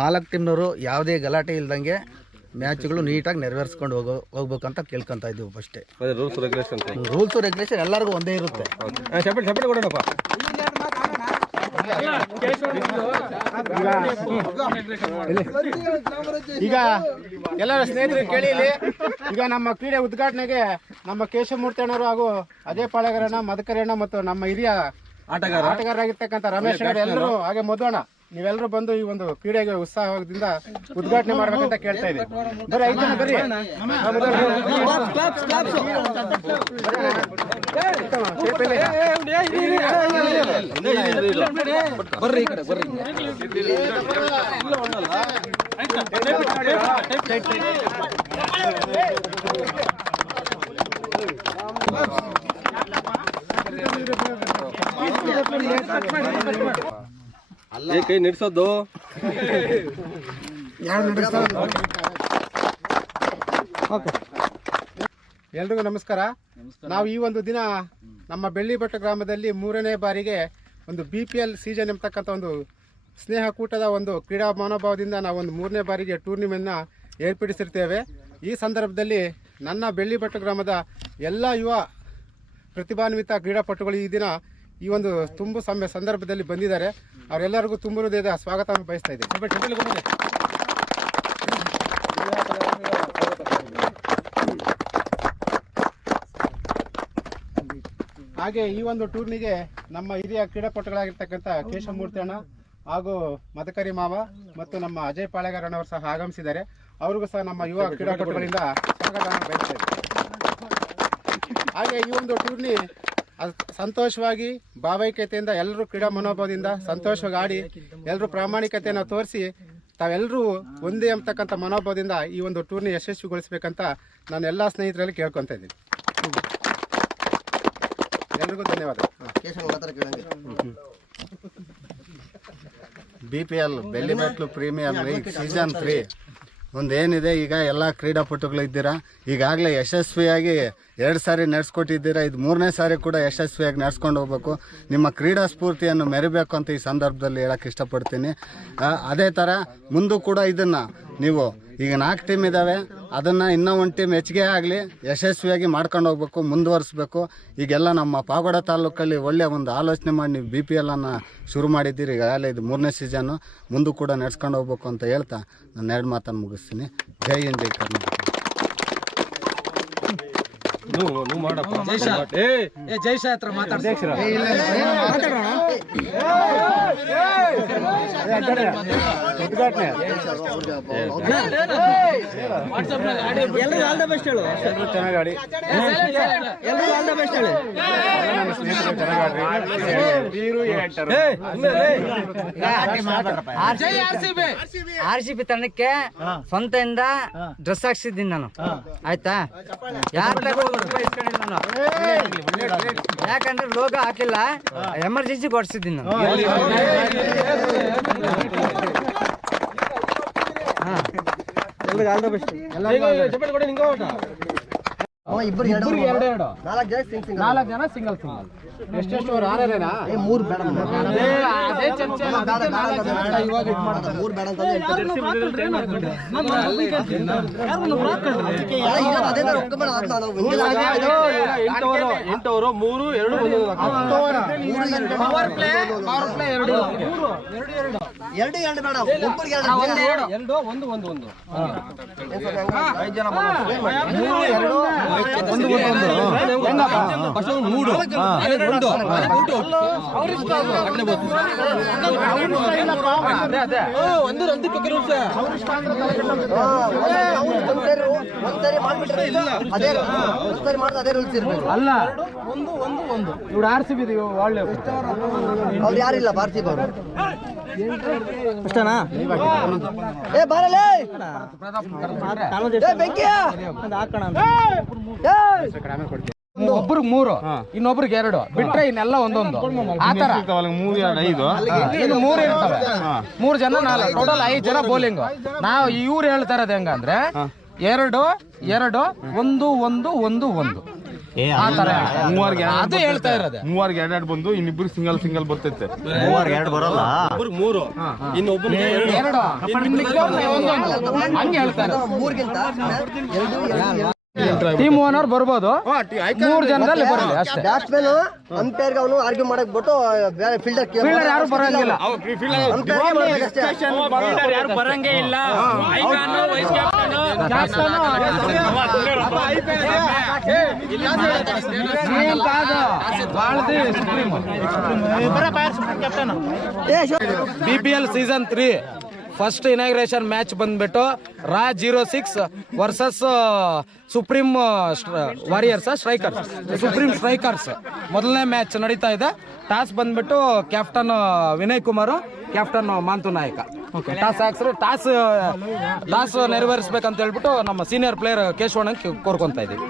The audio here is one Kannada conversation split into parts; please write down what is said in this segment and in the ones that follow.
ನಾಲ್ಕು ಟೀಮ್ನವರು ಯಾವುದೇ ಗಲಾಟೆ ಇಲ್ದಂಗೆ ಮ್ಯಾಚ್ಗಳು ನೀಟಾಗಿ ನೆರವೇರಿಸ್ಕೊಂಡು ಹೋಗ್ಬೇಕಂತ ಕೇಳ್ಕೊಂತ ಇದ್ದೀವಿ ಅಷ್ಟೇ. ರೂಲ್ಸ್ ರೆಗ್ಯುಲೇಷನ್ ಎಲ್ಲರಿಗೂ ಒಂದೇ ಇರುತ್ತೆ. ಈಗ ಎಲ್ಲರ ಸ್ನೇಹಿತರು ಕೇಳಿ, ಈಗ ನಮ್ಮ ಕ್ರೀಡೆ ಉದ್ಘಾಟನೆಗೆ ನಮ್ಮ ಕೇಶವಮೂರ್ತಿ ಅಣ್ಣವರು ಹಾಗೂ ಅಜಯ್ ಪಾಳೆಗಾರಣ್ಣ, ಮದಕರಣ್ಣ ಮತ್ತು ನಮ್ಮ ಹಿರಿಯ ಆಟಗಾರರಾಗಿರ್ತಕ್ಕಂಥ ರಮೇಶ್ ಅವರು ಎಲ್ಲರೂ ಹಾಗೆ ಮಧುವಣ್ಣ ನೀವೆಲ್ಲರೂ ಬಂದು ಈ ಒಂದು ಕ್ರೀಡೆಗೆ ಉತ್ಸಾಹದಿಂದ ಉದ್ಘಾಟನೆ ಮಾಡ್ಬೇಕಂತ ಕೇಳ್ತಾ ಇದ್ದೀವಿ. ಬರ್ರಿ 5 ಜನ ಬರ್ರಿ. ಕೈ ನಡೆಸೋದು ಎಲ್ರಿಗೂ ನಮಸ್ಕಾರ. ನಾವು ಈ ಒಂದು ದಿನ ನಮ್ಮ ಬೆಳ್ಳಿಬೆಟ್ಟ ಗ್ರಾಮದಲ್ಲಿ 3ನೇ ಬಾರಿಗೆ ಒಂದು BPL ಸೀಸನ್ ಎಂಬತಕ್ಕಂಥ ಒಂದು ಸ್ನೇಹಕೂಟದ ಒಂದು ಕ್ರೀಡಾ ಮನೋಭಾವದಿಂದ ನಾವು ಒಂದು 3ನೇ ಬಾರಿಗೆ ಟೂರ್ನಿಮೆಂಟ್ನ ಏರ್ಪಡಿಸಿರ್ತೇವೆ. ಈ ಸಂದರ್ಭದಲ್ಲಿ ನನ್ನ ಬೆಳ್ಳಿಬೆಟ್ಟ ಗ್ರಾಮದ ಎಲ್ಲ ಯುವ ಪ್ರತಿಭಾನ್ವಿತ ಕ್ರೀಡಾಪಟುಗಳು ಈ ದಿನ ಈ ಒಂದು ತುಂಬು ಸಂದರ್ಭದಲ್ಲಿ ಬಂದಿದ್ದಾರೆ. ಅವರೆಲ್ಲರಿಗೂ ತುಂಬ ಹೃದಯದ ಸ್ವಾಗತವನ್ನು ಬಯಸ್ತಾ ಇದ್ದೇನೆ. ಹಾಗೆ ಈ ಒಂದು ಟೂರ್ನಿಗೆ ನಮ್ಮ ಹಿರಿಯ ಕ್ರೀಡಾಪಟುಗಳಾಗಿರ್ತಕ್ಕಂಥ ಕೇಶವಮೂರ್ತಿ ಅಣ್ಣ ಹಾಗೂ ಮದಕರಿ ಮಾವ ಮತ್ತು ನಮ್ಮ ಅಜಯ್ ಪಾಳೆಗಾರಣ್ಣವರು ಸಹ ಆಗಮಿಸಿದ್ದಾರೆ. ಅವ್ರಿಗೂ ಸಹ ನಮ್ಮ ಯುವ ಕ್ರೀಡಾಪಟುಗಳಿಂದ ಸ್ವಾಗತವನ್ನು ಬಯಸ್ತಾ ಇದ್ದೇವೆ. ಹಾಗೆ ಈ ಒಂದು ಟೂರ್ನಿ ಸಂತೋಷವಾಗಿ ಭಾವೈಕ್ಯತೆಯಿಂದ ಎಲ್ಲರೂ ಕ್ರೀಡಾ ಮನೋಭಾವದಿಂದ ಸಂತೋಷವಾಗಿ ಆಡಿ ಎಲ್ಲರೂ ಪ್ರಾಮಾಣಿಕತೆಯನ್ನು ತೋರಿಸಿ ತಾವೆಲ್ಲರೂ ಒಂದೇ ಅಂತಕ್ಕಂಥ ಮನೋಭಾವದಿಂದ ಈ ಒಂದು ಟೂರ್ನಿ ಯಶಸ್ವಿಗೊಳಿಸಬೇಕಂತ ನಾನು ಎಲ್ಲ ಸ್ನೇಹಿತರಲ್ಲಿ ಕೇಳ್ಕೊತಾ ಇದ್ದೀನಿ. ಎಲ್ರಿಗೂ ಧನ್ಯವಾದ. BPL ಬೆಳ್ಳಿಬೆಟ್ಲು ಪ್ರೀಮಿಯರ್ ಲೀಗ್ ಸೀಸನ್ 3 ಒಂದೇನಿದೆ, ಈಗ ಎಲ್ಲ ಕ್ರೀಡಾಪಟುಗಳು ಇದ್ದೀರಾ, ಈಗಾಗಲೇ ಯಶಸ್ವಿಯಾಗಿ 2 ಸಾರಿ ನಡೆಸ್ಕೊಟ್ಟಿದ್ದೀರಾ. ಇದು 3ನೇ ಸಾರಿ ಕೂಡ ಯಶಸ್ವಿಯಾಗಿ ನಡೆಸ್ಕೊಂಡು ಹೋಗ್ಬೇಕು. ನಿಮ್ಮ ಕ್ರೀಡಾ ಸ್ಫೂರ್ತಿಯನ್ನು ಮೆರಿಬೇಕು ಅಂತ ಈ ಸಂದರ್ಭದಲ್ಲಿ ಹೇಳಕ್ಕೆ ಇಷ್ಟಪಡ್ತೀನಿ. ಅದೇ ಥರ ಮುಂದೂ ಕೂಡ ಇದನ್ನು ನೀವು ಈಗ 4 ಟೀಮ್ ಇದ್ದಾವೆ, ಅದನ್ನು ಇನ್ನೂ 1 ಟೀಮ್ ಹೆಚ್ಚಿಗೆ ಆಗಲಿ ಯಶಸ್ವಿಯಾಗಿ ಮಾಡ್ಕೊಂಡು ಹೋಗ್ಬೇಕು, ಮುಂದುವರಿಸ್ಬೇಕು. ಈಗೆಲ್ಲ ನಮ್ಮ ಪಾವಗಡ ತಾಲೂಕಲ್ಲಿ ಒಳ್ಳೆಯ ಒಂದು ಆಲೋಚನೆ ಮಾಡಿ ನೀವು BPL ಶುರು ಮಾಡಿದ್ದೀರಿ. ಈಗಾಗಲೇ ಇದು 3ನೇ ಸೀಸನ್ನು, ಮುಂದೂ ಕೂಡ ನಡೆಸ್ಕೊಂಡು ಹೋಗ್ಬೇಕು ಅಂತ ಹೇಳ್ತಾ ನಾನು 2 ಮಾತನ್ನು ಮುಗಿಸ್ತೀನಿ. ಜೈ ಹಿಂದ್, ಜೈ ಕರ್ನಾಟಕ. RCB ತಂಡಕ್ಕೆ ಸ್ವಂತದಿಂದ ಡ್ರೆಸ್ ಹಾಕ್ಸಿದ್ದೀನಿ ನಾನು, ಆಯ್ತಾ? ಯಾಕಂದ್ರೆ ಲೋಗ ಹಾಕಿಲ್ಲ, ಎಮರ್ಜೆನ್ಸಿ ಕೊಡ್ಸಿದ್ದೀನಿ ನಾನು. ನಾಲ್ಕು ಜನ ಸಿಂಗಲ್ ಎಷ್ಟೆಷ್ಟು ಆರೇನಾ? 3 ಬೇಡ, ಅದೇ ಚರ್ಚೆ. ಅಲ್ಲ, ಇವ್ರು RCB ಒಳ್ಳೆ ಅವ್ರು ಯಾರಿಲ್ಲ, RCB ಅವರು ಅಷ್ಟನಾ? ಒಬ್ರಿಗೆ 3, ಇನ್ನೊಬ್ರಿಗೆ 2 ಬಿಟ್ರೆ ಇನ್ನೆಲ್ಲ ಒಂದೊಂದು. ಆತರ 3 ಇರ್ತವೆ, 3 ಜನ 4, ಟೋಟಲ್ 5 ಜನ ಬೌಲಿಂಗ್. ನಾವು ಇವ್ರು ಹೇಳ್ತಾ ಇರೋದು ಹೆಂಗಂದ್ರೆ 2 2 1 1 1 1 ಅದು ಹೇಳ್ತಾ ಇರೋದು. ಮೂವರ್ಗೆ ಎರಡೆರಡು ಬಂದು ಇನ್ನಿಬ್ರು ಸಿಂಗಲ್ ಬರ್ತೈತೆ. ಎರಡು ಬರಲ್ಲ, ಮೂರು ಇನ್ನೊಬ್ಬರಿಗೆ ಎರಡು ಹಂಗೆ ಹೇಳ್ತಾರೆ. ಟೀಮ್ ಓನರ್ ಬರ್ಬೋದು, 3 ಜನದಲ್ಲಿ ಬರಲಿ ಅಷ್ಟೇ. ಬ್ಯಾಟ್ಸ್ಮನ್ ಅಂಪೈರ್ ಅವನು ಆರ್ಗ್ಯೂ ಮಾಡಕ್ ಬಿಟ್ಟು ಫೀಲ್ಡರ್ ಯಾರು ಬರಂಗಿಲ್ಲ. ಯಾರು ಬರಂಗೇ ಇಲ್ಲ. BPL season 3 first inauguration match ಬಂದ್ಬಿಟ್ಟು Raj 06 versus supreme warriors supreme strikers ಮೊದಲನೇ ಮ್ಯಾಚ್ ನಡೀತಾ ಇದೆ. ಟಾಸ್ ಬಂದ್ಬಿಟ್ಟು captain Vinay Kumar, captain Mantu Nayak. Toss ಹಾಕ್ಸ್ರೆ toss ನೆರವೇರಿಸ್ಬೇಕಂತ ಹೇಳ್ಬಿಟ್ಟು ನಮ್ಮ ಸೀನಿಯರ್ ಪ್ಲೇಯರ್ ಕೇಶವಣ್ಣ ಕೋರ್ಕೊಂತ ಇದೀವಿ.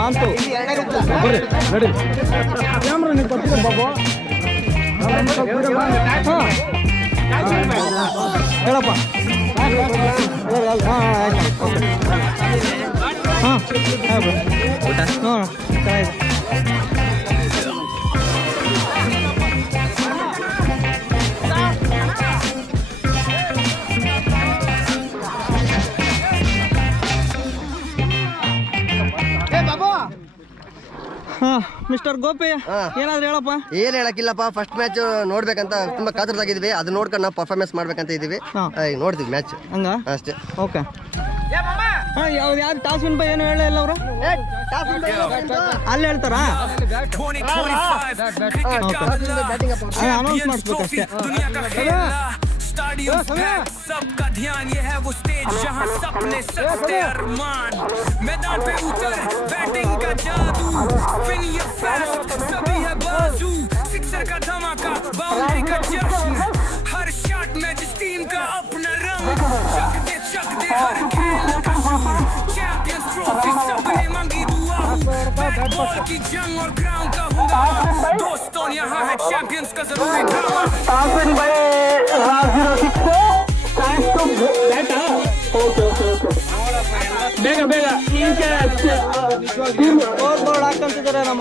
ಮಾಂತು ಕ್ಯಾಮ್ರಾ ನೀವು ಬರ್ತೀರ ಬಾಬು, ಹೇಳಪ್ಪ. ಮಿಸ್ಟರ್ ಗೋಪಿ ಏನಾದ್ರು ಹೇಳಪ್ಪ. ಏನ್ ಹೇಳಕ್ಕಿಲ್ಲಪ್ಪ, ಫಸ್ಟ್ ಮ್ಯಾಚ್ ನೋಡ್ಬೇಕಂತ ತುಂಬಾ ಕಾತರದಾಗಿದ್ವಿ. ಅದು ನೋಡ್ಕೊಂಡು ನಾವು ಪರ್ಫಾರ್ಮೆನ್ಸ್ ಮಾಡ್ಬೇಕಂತ ಇದೀವಿ. ನೋಡ್ತೀವಿ ಮ್ಯಾಚ್ ಹಂಗ ಅಷ್ಟೇ. ಓಕೆ. ಯಾರು ಟಾಸ್ ವಿನ್ ಬೈ ಏನು ಹೇಳೇ ಇಲ್ಲ ಅವರು, ಅಲ್ಲಿ ಹೇಳ್ತಾರಾ? ಅನೌನ್ಸ್ ಮಾಡಿಸ್ಬೇಕು ಅಷ್ಟೇ. स्टाडियम सबका ध्यान ये है वो स्टेज जहां सपने सस्ते अरमान मैदान पे उतर बैटिंग का जादू फिन ये फास्ट सभी है बाजू सिक्सर का धमाका बाउंड्री का जश्न हर शॉट में जिस टीम का अपना रंग चक दे हर खेल का शूर चैंपियंस ट्रॉफी सबने मांगी दुआ बैट बॉल की जंग और ग्राउंड का हंगामा दोस्तों यहाँ है चैंपियंस का जरूरी ड्रामा ಬೇಗ ಬೇಗ ಬೋರ್ಡ್ ಹಾಕಂತಿದ್ದಾರೆ ನಮ್ಮ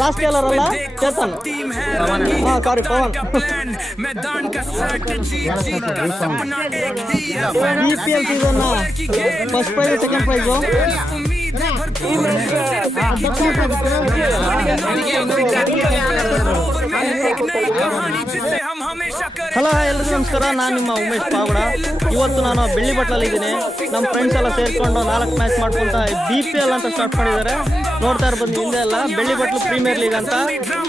ರಾಷ್ಟ್ರೀಯಲ್ಲ Chetan, sorry Pavan. BPL season first prize second prize hello ಎಲ್ರಿಗೂ ನಮಸ್ಕಾರ. ನಾನು ನಿಮ್ಮ ಉಮೇಶ್ ಪಾವಗಡ. ಇವತ್ತು ನಾನು ಬೆಳ್ಳಿ ಬಟ್ಲಲ್ಲಿ ಇದ್ದೀನಿ. ನಮ್ಮ ಫ್ರೆಂಡ್ಸ್ ಎಲ್ಲ ಸೇರಿಕೊಂಡು 4 ಮ್ಯಾಚ್ ಮಾಡ್ಕೊಂತ BPL ಅಂತ ಸ್ಟಾರ್ಟ್ ಮಾಡಿದ್ದಾರೆ. ನೋಡ್ತಾ ಇರ್ಬೋದು ಹಿಂದೆ ಎಲ್ಲ ಬೆಳ್ಳಿ ಬಟ್ಲು ಪ್ರೀಮಿಯರ್ ಲೀಗ್ ಅಂತ.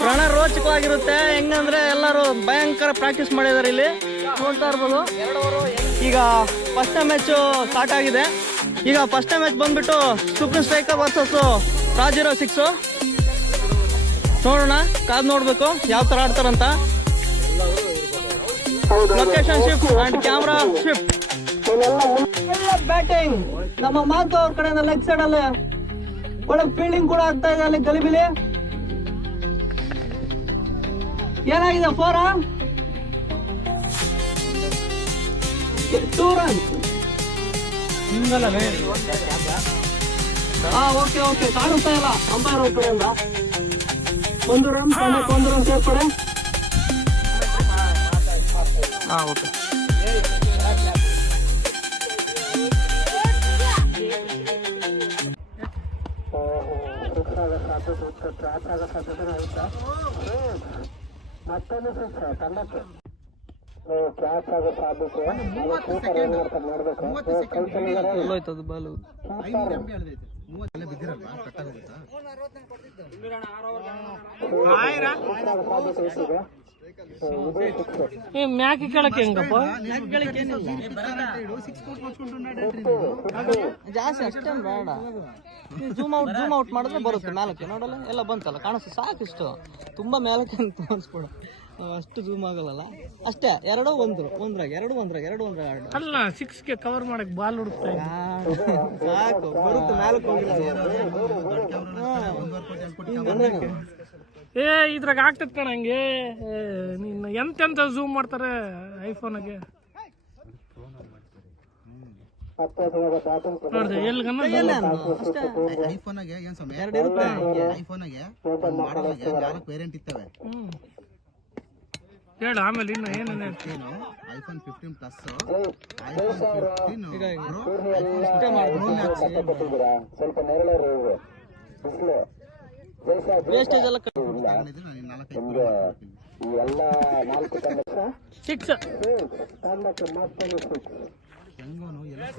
ರಣರೋಚಕವಾಗಿರುತ್ತೆ. ಹೆಂಗಂದ್ರೆ ಎಲ್ಲರೂ ಭಯಂಕರ ಪ್ರಾಕ್ಟೀಸ್ ಮಾಡಿದ್ದಾರೆ ಇಲ್ಲಿ ನೋಡ್ತಾ ಇರ್ಬೋದು. ಈಗ ಫಸ್ಟ್ನೇ ಮ್ಯಾಚು ಸ್ಟಾರ್ಟ್ ಆಗಿದೆ. ಈಗ ಫಸ್ಟ್ನೇ ಮ್ಯಾಚ್ ಬಂದ್ಬಿಟ್ಟು ಸುಪ್ರೀಂ ಸ್ಟ್ರೈಕರ್ ವರ್ಸಸ್ ರಾಜ್ 06. ನೋಡೋಣ, ಕಾದ್ ನೋಡ್ಬೇಕು ಯಾವ ತರ ಆಡ್ತಾರಂತ. Location shift and camera shift. Batting ನಮ್ಮ ಮಾತು ಅವ್ರ ಕಡೆಯಿಂದ ಲೆಗ್ ಸೈಡ್ ಅಲ್ಲಿ ಒಳ್ಳೆ ಫೀಲ್ಡಿಂಗ್ ಕೂಡ ಆಗ್ತಾ ಇದೆ. ಅಲ್ಲಿ ಗಲಿಬಿಲಿ ಏನಾಗಿದೆ, 4 2 ರನ್. ಓಕೆ ಓಕೆ, ಕಾಣಿಸ್ತಾ ಇಲ್ಲ ಅಂಪೈರ್ ಅವ್ರ ಕಡೆಯಿಂದ 1 ರನ್, 1 ರನ್ ಸೇರ್ಪಡೆ. ಓಕೆ. ಎಲ್ಲೋಯ್ತದು ಬಾಲು. ಮ್ಯಾಕಿ ಕೇಳಕ್ಕೆ ಹೆಂಗಪ್ಪ ಜಾಸ್ತಿ ಅಷ್ಟೇನು ಬೇಡ. ಜೂಮ್ ಔಟ್ ಮಾಡಿದ್ರೆ ಬರುತ್ತೆ ಮೇಲಕ್ಕೆ. ನೋಡಲ್ಲ ಎಲ್ಲ ಬಂತಲ್ಲ, ಕಾಣಿಸ್ತು ಸಾಕಿಷ್ಟು. ತುಂಬಾ ಮೇಲಕ್ಕೆ ಅಂತ ತೋರಿಸ್ಬಿಡು, ಅಷ್ಟು ಜೂಮ್ ಆಗಲ್ಲ ಅಷ್ಟೇ. 2 1 ಒಂದ್ರಾಗ 2 1 2 1 ಅಲ್ಲ 6ಗೆ ಕವರ್ ಮಾಡಕ್ ಬಾಲ್ ಹುಡುಕ್ತಾ ಸಾಕು ಬರುತ್ತೆ ಮೇಲಕ್ಕೆ ಹೋಗಿ. ಇದ್ರಾಗ ಆಗ್ತದ ಕಣ ಹಂಗೆ ನೀನು ಎಂತೆಂತ ಝೂಮ್ ಮಾಡ್ತಾರೆ ಐಫೋನಾಗೆ ನೋಡಿದೆ ಎಲ್ಲಿಗನ್ನ ಐಫೋನಾಗೆ ಏನ್ ಸ್ವಾಮಿ ಐಫೋನಾಗೆ ಮಾಡಲ್ಗೆ 4 ವೇರಿಯಂಟ್ ಇರ್ತವೆ. ಹೇಳು ಆಮೇಲೆ ಇನ್ನು ಏನೇನು ಏನು ಐಫೋನ್ 15 ಪ್ಲಸ್, ಐಫೋನ್ 15 ವೇಸ್ಟೇಜ್ ಎಲ್ಲ ಸಿಕ್ಸ್ ಹೆಂಗೋನು ಎಲ್ಲ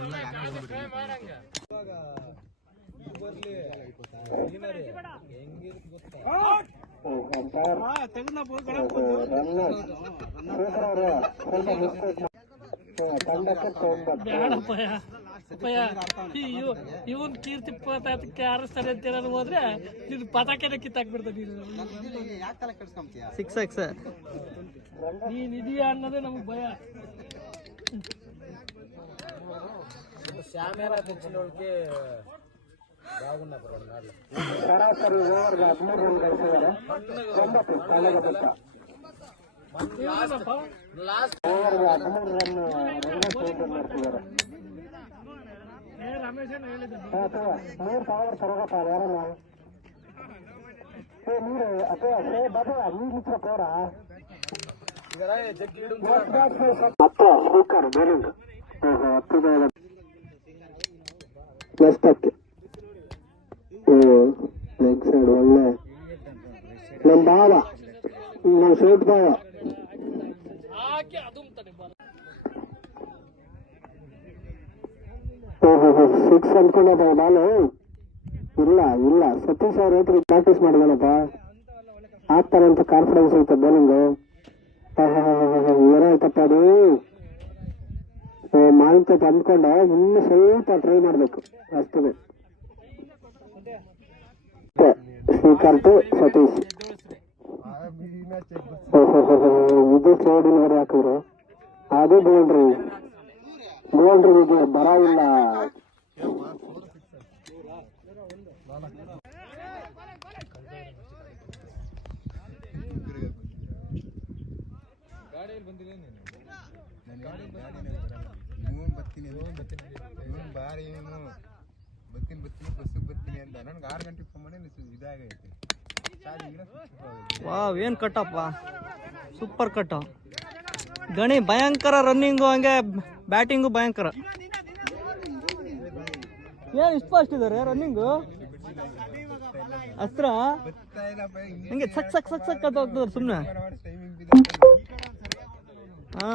ಫುಲ್ ಇವನ್ ಕೀರ್ತಿ ಪತಾಕಕ್ಕೆ ಆರಿಸ್ತಾರೆ ಅಂತ ಏನಾದ್ರು ಹೋದ್ರೆ ನೀನು ಪತಾಕೆನ ಕಿತ್ತಾಕ್ಬಿಡ್ತಾನೆ ನೀನು 6x ನೀನ್ ಇದೀಯಾ ಅನ್ನೋದೇ ನಮಗ್ ಭಯ. శ్యామేరా తెచ్చిన వాళ్ళకి బాగున్నా సరాసరి ఓవర్గా 13 రన్లు కలిసేవారు. ఓవర్గా 13 రన్ను ಮಾಡ್ತಿದ್ದಾರೆ. ರಮೇಶ್ ಹೇಳಿದ್ದ ನೀರು ತಗೊಂಡ್ರೆ ತರಗಪ್ಪ ಯಾರನ್ನ ನೀರು ಅಥವಾ ಬಾಬಾ ನೀರು ಕೋರ ಮತ್ತೆ ಸ್ಪೀಕರ್ ಬೇರಿಂಗ್ ಲೆಗ್ ಸೈಡ್ ಒಳ್ಳೆ ನಮ್ಮ ಭಾವ ನಮ್ಮ ಶೇಟ್ ಭಾವ ಸಿಕ್ಸ್ ಅಂದ್ಕೊಂಡ ಬಾಲು ಇಲ್ಲ ಸತೀಶ್ ಅವ್ರ ರೈತರು ಪ್ರಾಕ್ಟೀಸ್ ಮಾಡಿದಾನಪ್ಪ ಆಗ್ತಾರಂತ ಕಾನ್ಫಿಡೆನ್ಸ್ ಐತೆ ಬೌಲಿಂಗು. ಏನಾಯ್ತಪ್ಪ ಅದು ಮಾವಿನಕಾಯಿ ಅಂದ್ಕೊಂಡ ಇನ್ನು ಸ್ವಲ್ಪ ಟ್ರೈ ಮಾಡ್ಬೇಕು ಅಷ್ಟೇ. ಶ್ರೀಕಾಂತ್ ಸತೀಶ್ ಇದು ಸ್ಲೋ ಡೆಲಿವರಿ ಹಾಕಿದ್ರು ಅದು ಬೋಲ್ಡ್ರಿಗೆ ಬರ ಇಲ್ಲ. ವಾವ್ ಏನ್ ಕಟ್ಟಪ್ಪ, ಸೂಪರ್ ಕಟ್. ಗಣಿ ಭಯಂಕರ ರನ್ನಿಂಗು, ಹಂಗೆ ಬ್ಯಾಟಿಂಗು ಭಯಂಕರ. ಏನ್ ಇಷ್ಟು ಫಾಸ್ಟ್ ಇದಾರೆ ರನ್ನಿಂಗು, ಅಸ್ತ್ರ ಹಂಗೆ ಸಕ್ ಸಕ್ ಸಕ್ ಸಕ್ ಅಂತ ಹೋಗ್ತದ ಸುಮ್ನೆ. ಹಾ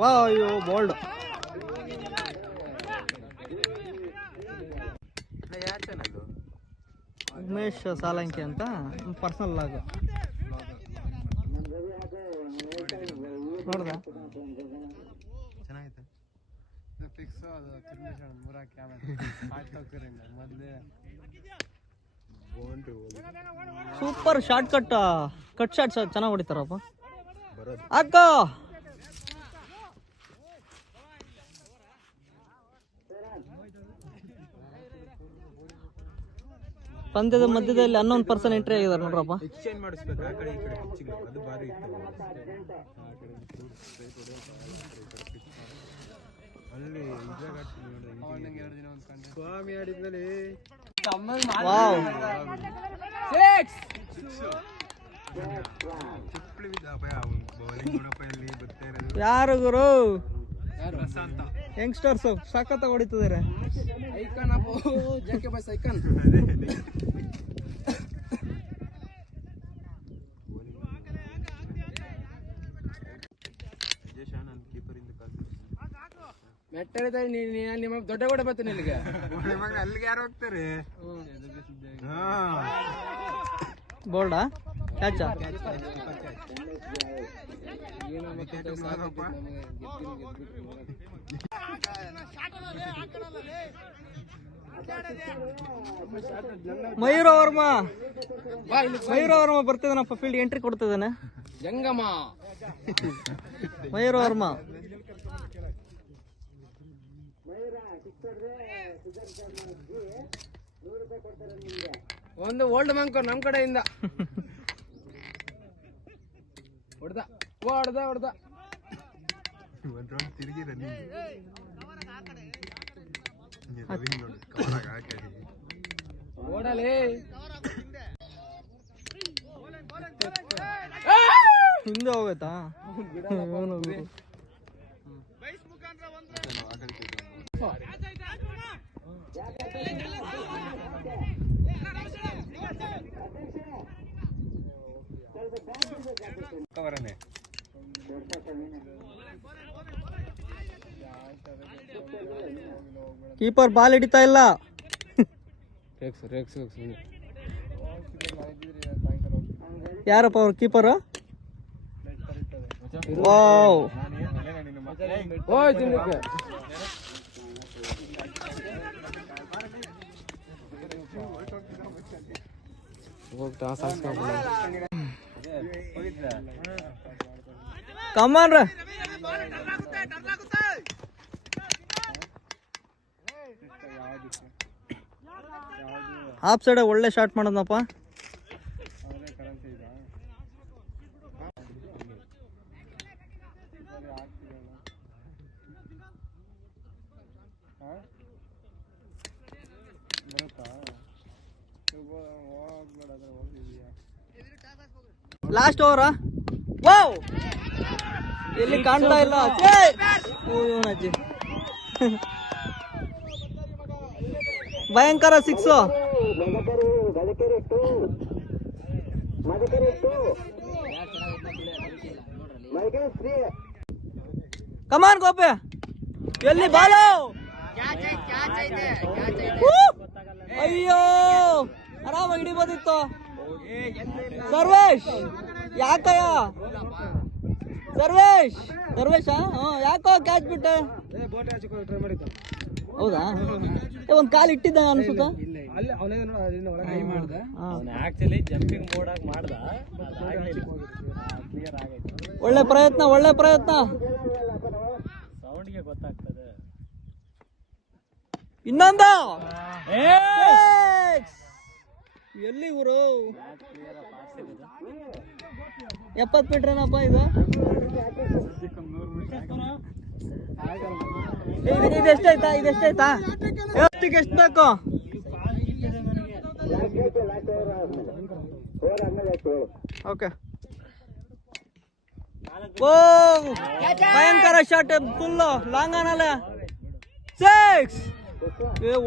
ವಾ ಅಯ್ಯೋ ಬೋಲ್ಡ್. ಉಮೇಶ್ ಸಾಲಂಕಿ ಅಂತ ಪರ್ಸನಲ್ ಲಾಗ್ ನೋಡ್ದ. ಸೂಪರ್ ಶಾರ್ಟ್ ಕಟ್ ಶಾರ್ಟ್ ಚೆನ್ನಾಗಿ ಹೊಡಿತಾರಪ್ಪ ಅಕ್ಕ. ಪಂದ್ಯದ ಮಧ್ಯದಲ್ಲಿ 11 ಪರ್ಸನ್ ಎಂಟ್ರಿ ಆಗಿದ್ದಾರೆ ನೋಡ್ರಪ್ಪ. ಎಕ್ಸ್ಚೇಂಜ್ ಮಾಡಿಸ್ಬೇಕು ಆ ಕಡೆ ಈ ಕಡೆ ಪಿಚ್ಗಳು, ಅದು ಭಾರಿ ಇತ್ತು. ಅಲ್ಲಿ ಸ್ವಾಮಿ ಆಡಿದ್ಮೇಲೆ ಯಾರು ಗುರು ಯಂಗ್ಸ್ಟರ್ಸ್ ಸಖತ್ ಹೊಡಿತಿದ್ದಾರೆ. ನಿಮ್ಮ ದೊಡ್ಡ ಕೂಡ ಬರ್ತೀನಿ ಇಲ್ಲಿಗೆ. ಅಲ್ಲಿಗೆ ಯಾರು ಹೋಗ್ತಾರೆ? ಬೋಲ್ಡಾ ಕ್ಯಾಚಾ? ಮಯೂರ ವರ್ಮ ಬರ್ತಿದ್ದಾನಪ್ಪ, ಫೀಲ್ಡ್ ಎಂಟ್ರಿ ಕೊಡ್ತಿದ್ದಾನೆ. ಜಂಗಮ ಮಯೂರ ವರ್ಮ ಒಂದು ಓಲ್ಡ್ ಮಂಕ್ ನಮ್ ಕಡೆಯಿಂದ ಹೊಡ್ದ ಒಂದ್ ರೌಂಡ್ ತಿರುಗಿ ರನ್ನಿಂಗ್ ನೋಡಿ ಕವರ್ ಹಾಕಿ ಓಡಲೇ ಹಿಂದೆ ಹೋಗತ್ತಾ ಕವರನೆ ಕೀಪರ್ ಬಾಲ್ ಹಿಡಿತಾ ಇಲ್ಲ. ಯಾರಪ್ಪ ಅವ್ರ ಕೀಪರ್? ಕಮಾನ್ ರೀ. ಆಫ್ ಸೈಡ್ ಒಳ್ಳೆ ಶಾಟ್ ಮಾಡೋದಪ್ಪ. ಲಾಸ್ಟ್ ಓವರಾ? ವಾವ್, ಎಲ್ಲಿ ಕಾಣ್ತಾ ಇಲ್ಲ. ಅಜ್ಜಿ ಭಯಂಕರ ಸಿಕ್ಸು. ಕಮಾನ್ ಗೋಪೆ, ಎಲ್ಲಿ ಬಾಲು? ಅಯ್ಯೋ, ಆರಾಮಾಗಿ ಹಿಡಿಬೋದಿತ್ತು. ಸರ್ವೇಶ್ ಯಾಕಯ್ಯ? ಸರ್ವೇಶಾ? ಯಾಕೋ ಕ್ಯಾಚ್ ಬಿಟ್ಟೆ? ಹೌದಾ? ಒಂದ್ ಕಾಲ್ ಇಟ್ಟಿದ್ದ ಅನ್ಸುತ್ತ. ಒಳ್ಳೆ ಪ್ರಯತ್ನ. ಇನ್ನೊಂದು ಎಲ್ಲಿ ಊರು? 70 ಮೀಟ್ರೇನಪ್ಪ ಇದು. ಇದೆಷ್ಟಾಯ್ತಾ? ಎಷ್ಟು ಬೇಕು? ಓಕೆ. ಓ, ಭಯಂಕರ ಶಾಟ್, ಫುಲ್ ಲಾಂಗ್ ಆನಲ್ಲ. 6.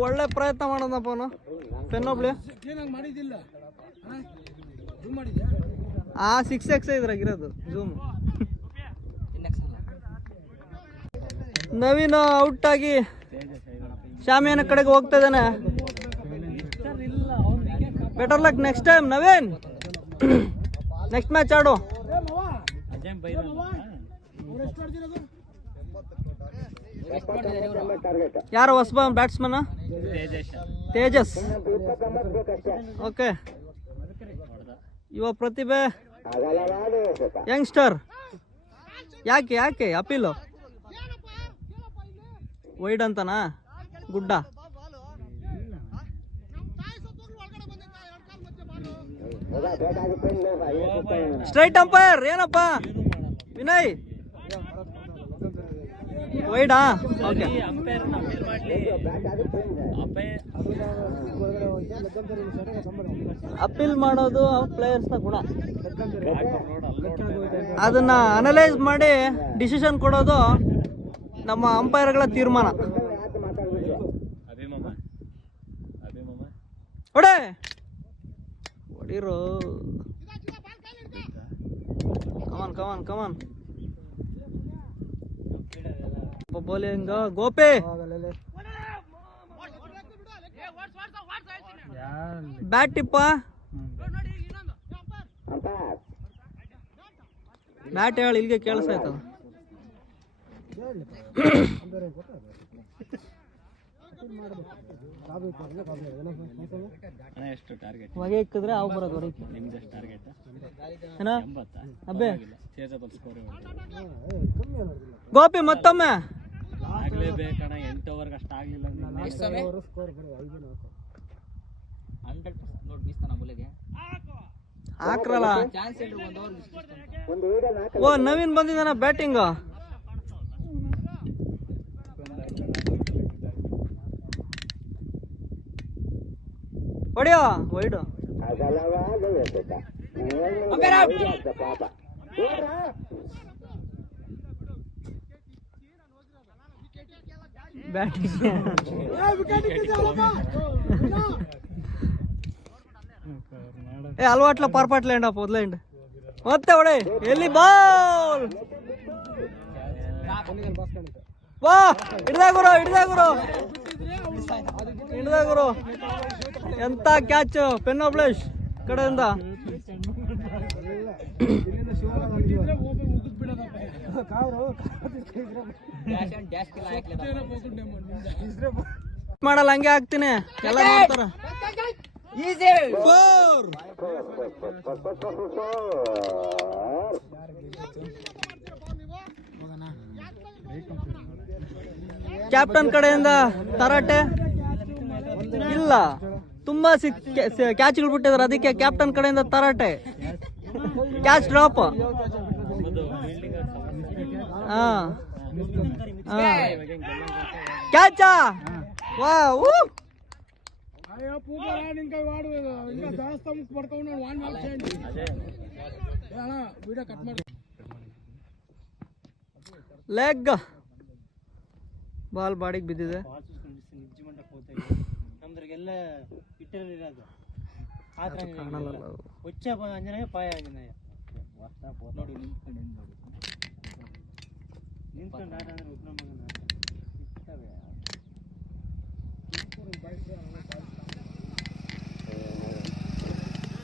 ಒಳ್ಳೆ ಪ್ರಯತ್ನ ಮಾಡೋದಪ್ಪ ಅವನು. ಪೆನ್ನೊಬ್ಳಿ 6x ಇದ್ರಾಗಿರೋದು ಜೂಮ್. ನವೀನ್ ಔಟ್ ಆಗಿ ಶಾಮಿಯಾನ ಕಡೆಗೆ ಹೋಗ್ತಾ ಇದ್ದಾನೆ. Better luck next time Naveen. Next match ಆಡು. ಯಾರು ಹೊಸಬ ಬ್ಯಾಟ್ಸ್ಮನ್? ತೇಜಸ್. ಓಕೆ. ಯುವ ಪ್ರತಿಭೆ ಯಂಗ್ಸ್ಟರ್. ಯಾಕೆ ಅಪೀಲು? ವೈಡ್ ಅಂತನಾ? ಗುಡ್ಡ. ಸ್ಟ್ರೈಟ್ ಅಂಪೈರ್ ಏನಪ್ಪ ವಿನಯ್? ವೈಡಾ? ಓಕೆ. ಅಪೀಲ್ ಮಾಡೋದು ಪ್ಲೇಯರ್ಸ್ನ ಗುಣ. ಅದನ್ನ ಅನಲೈಸ್ ಮಾಡಿ ಡಿಸಿಷನ್ ಕೊಡೋದು ನಮ್ಮ ಅಂಪೈರ್ಗಳ ತೀರ್ಮಾನ. ಹೊಡಿರೋ. ಕಮಾನ್. ಬೌಲಿಂಗ್ ಗೋಪಿ. ಬ್ಯಾಟ್ ಟಿಪ್ಪ. ಬ್ಯಾಟ್ ಹೇಳಿ, ಇಲ್ಲಿಗೆ ಕೇಳಿಸ ಆಯ್ತದ. ಹೊಗೆ ಇಕ್ಕಿದ್ರೆ ಅವು ಬರೋದು ಹೊರಗೆ. ಏನ ಅಬ್ಬೆ ಗೋಪಿ ಮತ್ತೊಮ್ಮೆ. ಹಾಕ್ರಲ್ಲ. ಓ ನವೀನ್ ಬಂದಿದ್ದಾನ ಬ್ಯಾಟಿಂಗ್. ಹೊಡಿಯೋ ವೈಡು. ఏ అలవాట్ల పొరపాట్లేండి వదిలేండి. ಮತ್ತೆ ಹೊಡೆ. ಎಲ್ಲಿ ಬಾಲ್. ವಾ ಹಿಡ್ದ ಗುರು. ಎಂತ ಕ್ಯಾಚ್ ಪೆನ್ನೋಬ್ಲೇಶ್ ಕಡೆಯಿಂದ. ಮಾಡಲ್ಲ ಹಂಗೆ ಹಾಕ್ತೀನಿ ಎಲ್ಲ ನೋಡ್ತಾರ. ಕ್ಯಾಪ್ಟನ್ ಕಡೆಯಿಂದ ತರಾಟೆ ಇಲ್ಲ, ತುಂಬಾ ಕ್ಯಾಚ್ಗಳು ಬಿಟ್ಟಿದ್ದಾರೆ, ಅದಕ್ಕೆ ಕ್ಯಾಪ್ಟನ್ ಕಡೆಯಿಂದ ತರಾಟೆ. Catch drop. ಕ್ಯಾಚಾ. ವಾ ಲೆಗ್. ಬಾಲ್ ಬಾಡಿಗೆ ಬಿದ್ದಿದೆ.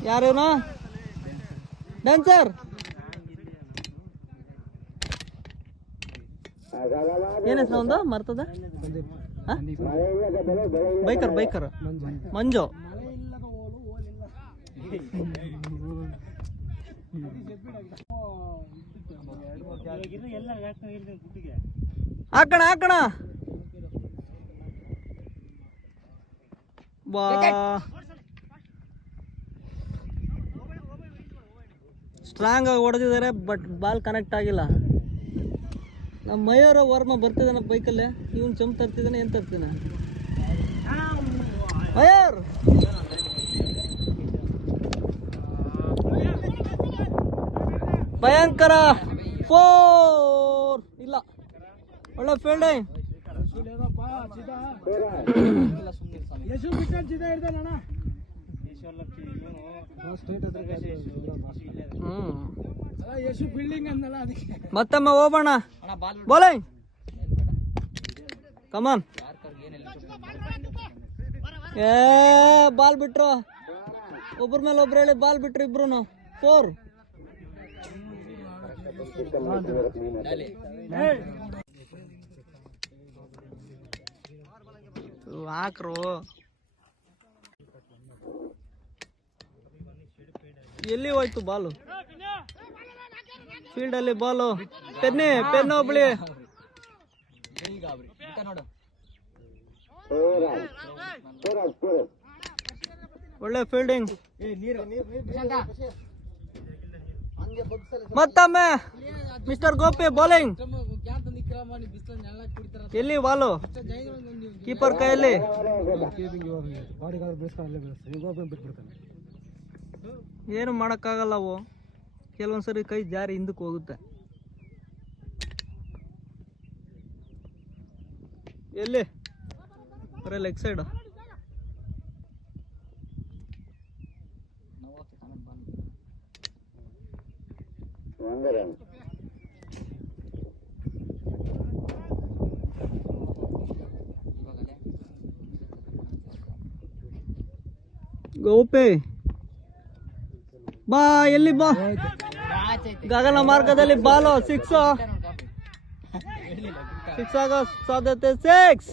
ಯಾರೇನೋ ಡ್ಯಾನ್ಸರ್. ಏನ್ ಹೆಸರು ಒಂದು ಮರ್ತದ? ಬೈಕರ್ ಮಂಜು. ಹಾಕಣ ಬಾ. ಸ್ಟ್ರಾಂಗ್ ಆಗಿ ಹೊಡೆದಿದ್ದಾರೆ, ಬಟ್ ಬಾಲ್ ಕನೆಕ್ಟ್ ಆಗಿಲ್ಲ. ನಮ್ಮ ಮಯೂರ ವರ್ಮ ಬರ್ತಿದ್ದಾನೆ ಬೈಕಲ್ಲೇ. ಇವನ್ ಚಂಪ್ ತರ್ತಿದ್ದಾನೆ, ಏನ್ ತರ್ತೀನ ಮಯೂರ್. ಭಯಂಕರ 4 ಇಲ್ಲ. ಒಳ್ಳೆ ಫೀಲ್ಡಿಂಗ್. ಮತ್ತೊಮ್ಮೆ ಹೋಗೋಣ. ಬೌಲಿಂಗ್ ಕಮಾನ್. ಬಾಲ್ ಬಿಟ್ರು, ಒಬ್ಬರ ಮೇಲೆ ಒಬ್ರು ಹೇಳಿ ಬಾಲ್ ಬಿಟ್ರು ಇಬ್ರು. 4 ಹಾಕ್ರು. ಎಲ್ಲಿ ಹೋಯ್ತು ಬಾಲು? ಫೀಲ್ಡ್ ಅಲ್ಲಿ ಬಾಲು. ಪೆನ್ ಒಬ್ಳಿ. ಒಳ್ಳೆ ಫೀಲ್ಡಿಂಗ್. ಮತ್ತೊಮ್ಮೆ ಮಿಸ್ಟರ್ ಗೋಪಿ ಬೌಲಿಂಗ್. ಎಲ್ಲಿ ಬಾಲು? ಕೀಪರ್ ಕೈಯಲ್ಲಿ. ಏನು ಮಾಡಕ್ಕಾಗಲ್ಲ ಅವು, ಕೆಲವೊಂದ್ಸರಿ ಕೈ ಜಾರಿ ಹಿಂದಕ್ಕೆ ಹೋಗುತ್ತೆ. ಎಲ್ಲಿ ಬರೀ ಲೆಗ್ ಸೈಡ್. ಗೋಪಿ ಬಾ. ಎಲ್ಲಿ ಬಾ? ಗಗನ ಮಾರ್ಗದಲ್ಲಿ ಬಾಲು. 6 ಆಗೋ ಸಾಧ್ಯತೆ. 6.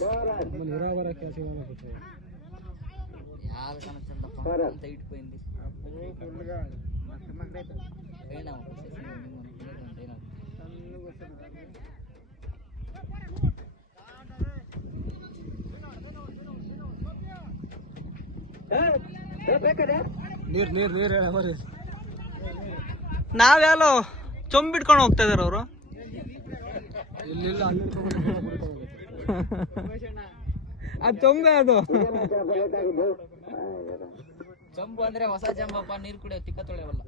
ನಾವ್ಯಾಲೋ ಚೊಂಬಿಟ್ಕೊಂಡು ಹೋಗ್ತಾ ಇದಾರೆ ಅವರು. ಅದು ಚೊಂಬೆ, ಅದು ಚಂಬು ಅಂದ್ರೆ ಹೊಸ ಚಂಬಪ್ಪ, ನೀರು ಕುಡಿಯೋ ತಿಕ್ಕ ತೊಳೆಯವಲ್ಲ.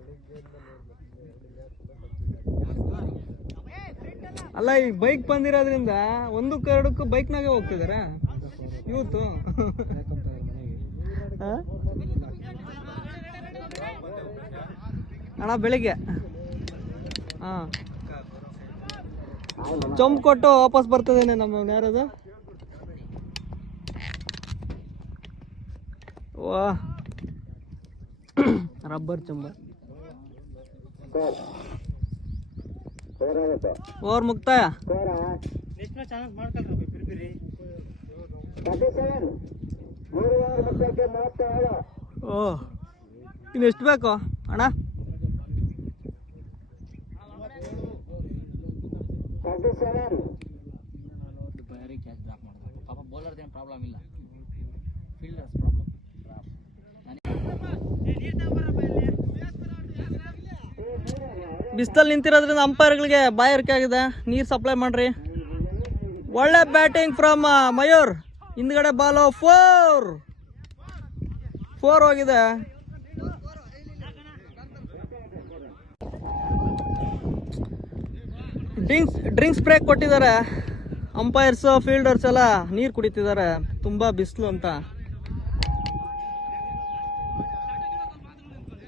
ಅಲ್ಲ, ಈ ಬೈಕ್ ಬಂದಿರೋದ್ರಿಂದ ಒಂದಕ್ಕೂ ಎರಡಕ್ಕೂ ಬೈಕ್ನಾಗೆ ಹೋಗ್ತಿದಾರೆ ಇವತ್ತು. ಅಣ್ಣ ಬೆಳಿಗ್ಗೆ ಚೊಂಬು ಕೊಟ್ಟು ವಾಪಸ್ ಬರ್ತದೇನೆ ನಮ್ಮ ಯಾರದು. ವಾ, ರಬ್ಬರ್ ಚೊಂಬ. ಓವರ್ ಮುಕ್ತಾಯ. ಓ, ಇನ್ನೆಷ್ಟು ಬೇಕು ಅಣ್ಣ? ಪಾಪ ಬೌಲರ್ ಏನು ಪ್ರಾಬ್ಲಮ್ ಇಲ್ಲ, ಫೀಲ್ಡರ್ಸ್ ಪ್ರಾಬ್ಲಮ್. ಬಿಸ್ತಲ್ ನಿಂತಿರೋದ್ರಿಂದ ಅಂಪೈರ್ಗಳಿಗೆ ಬಾಯಾರಿಕೆ ಆಗಿದೆ, ನೀರು ಸಪ್ಲೈ ಮಾಡ್ರಿ. ಒಳ್ಳೆ ಬ್ಯಾಟಿಂಗ್ ಫ್ರಮ್ ಮಯೂರ್. ಹಿಂದ್ಗಡೆ ಬಾಲು 4 ಹೋಗಿದೆ. ಡ್ರಿಂಕ್ಸ್ ಬ್ರೇಕ್ ಕೊಟ್ಟಿದ್ದಾರೆ ಅಂಪೈರ್ಸ್, ಫೀಲ್ಡರ್ಸ್ ಎಲ್ಲ ನೀರು ಕುಡಿತಿದ್ದಾರೆ, ತುಂಬಾ ಬಿಸಿಲು ಅಂತ.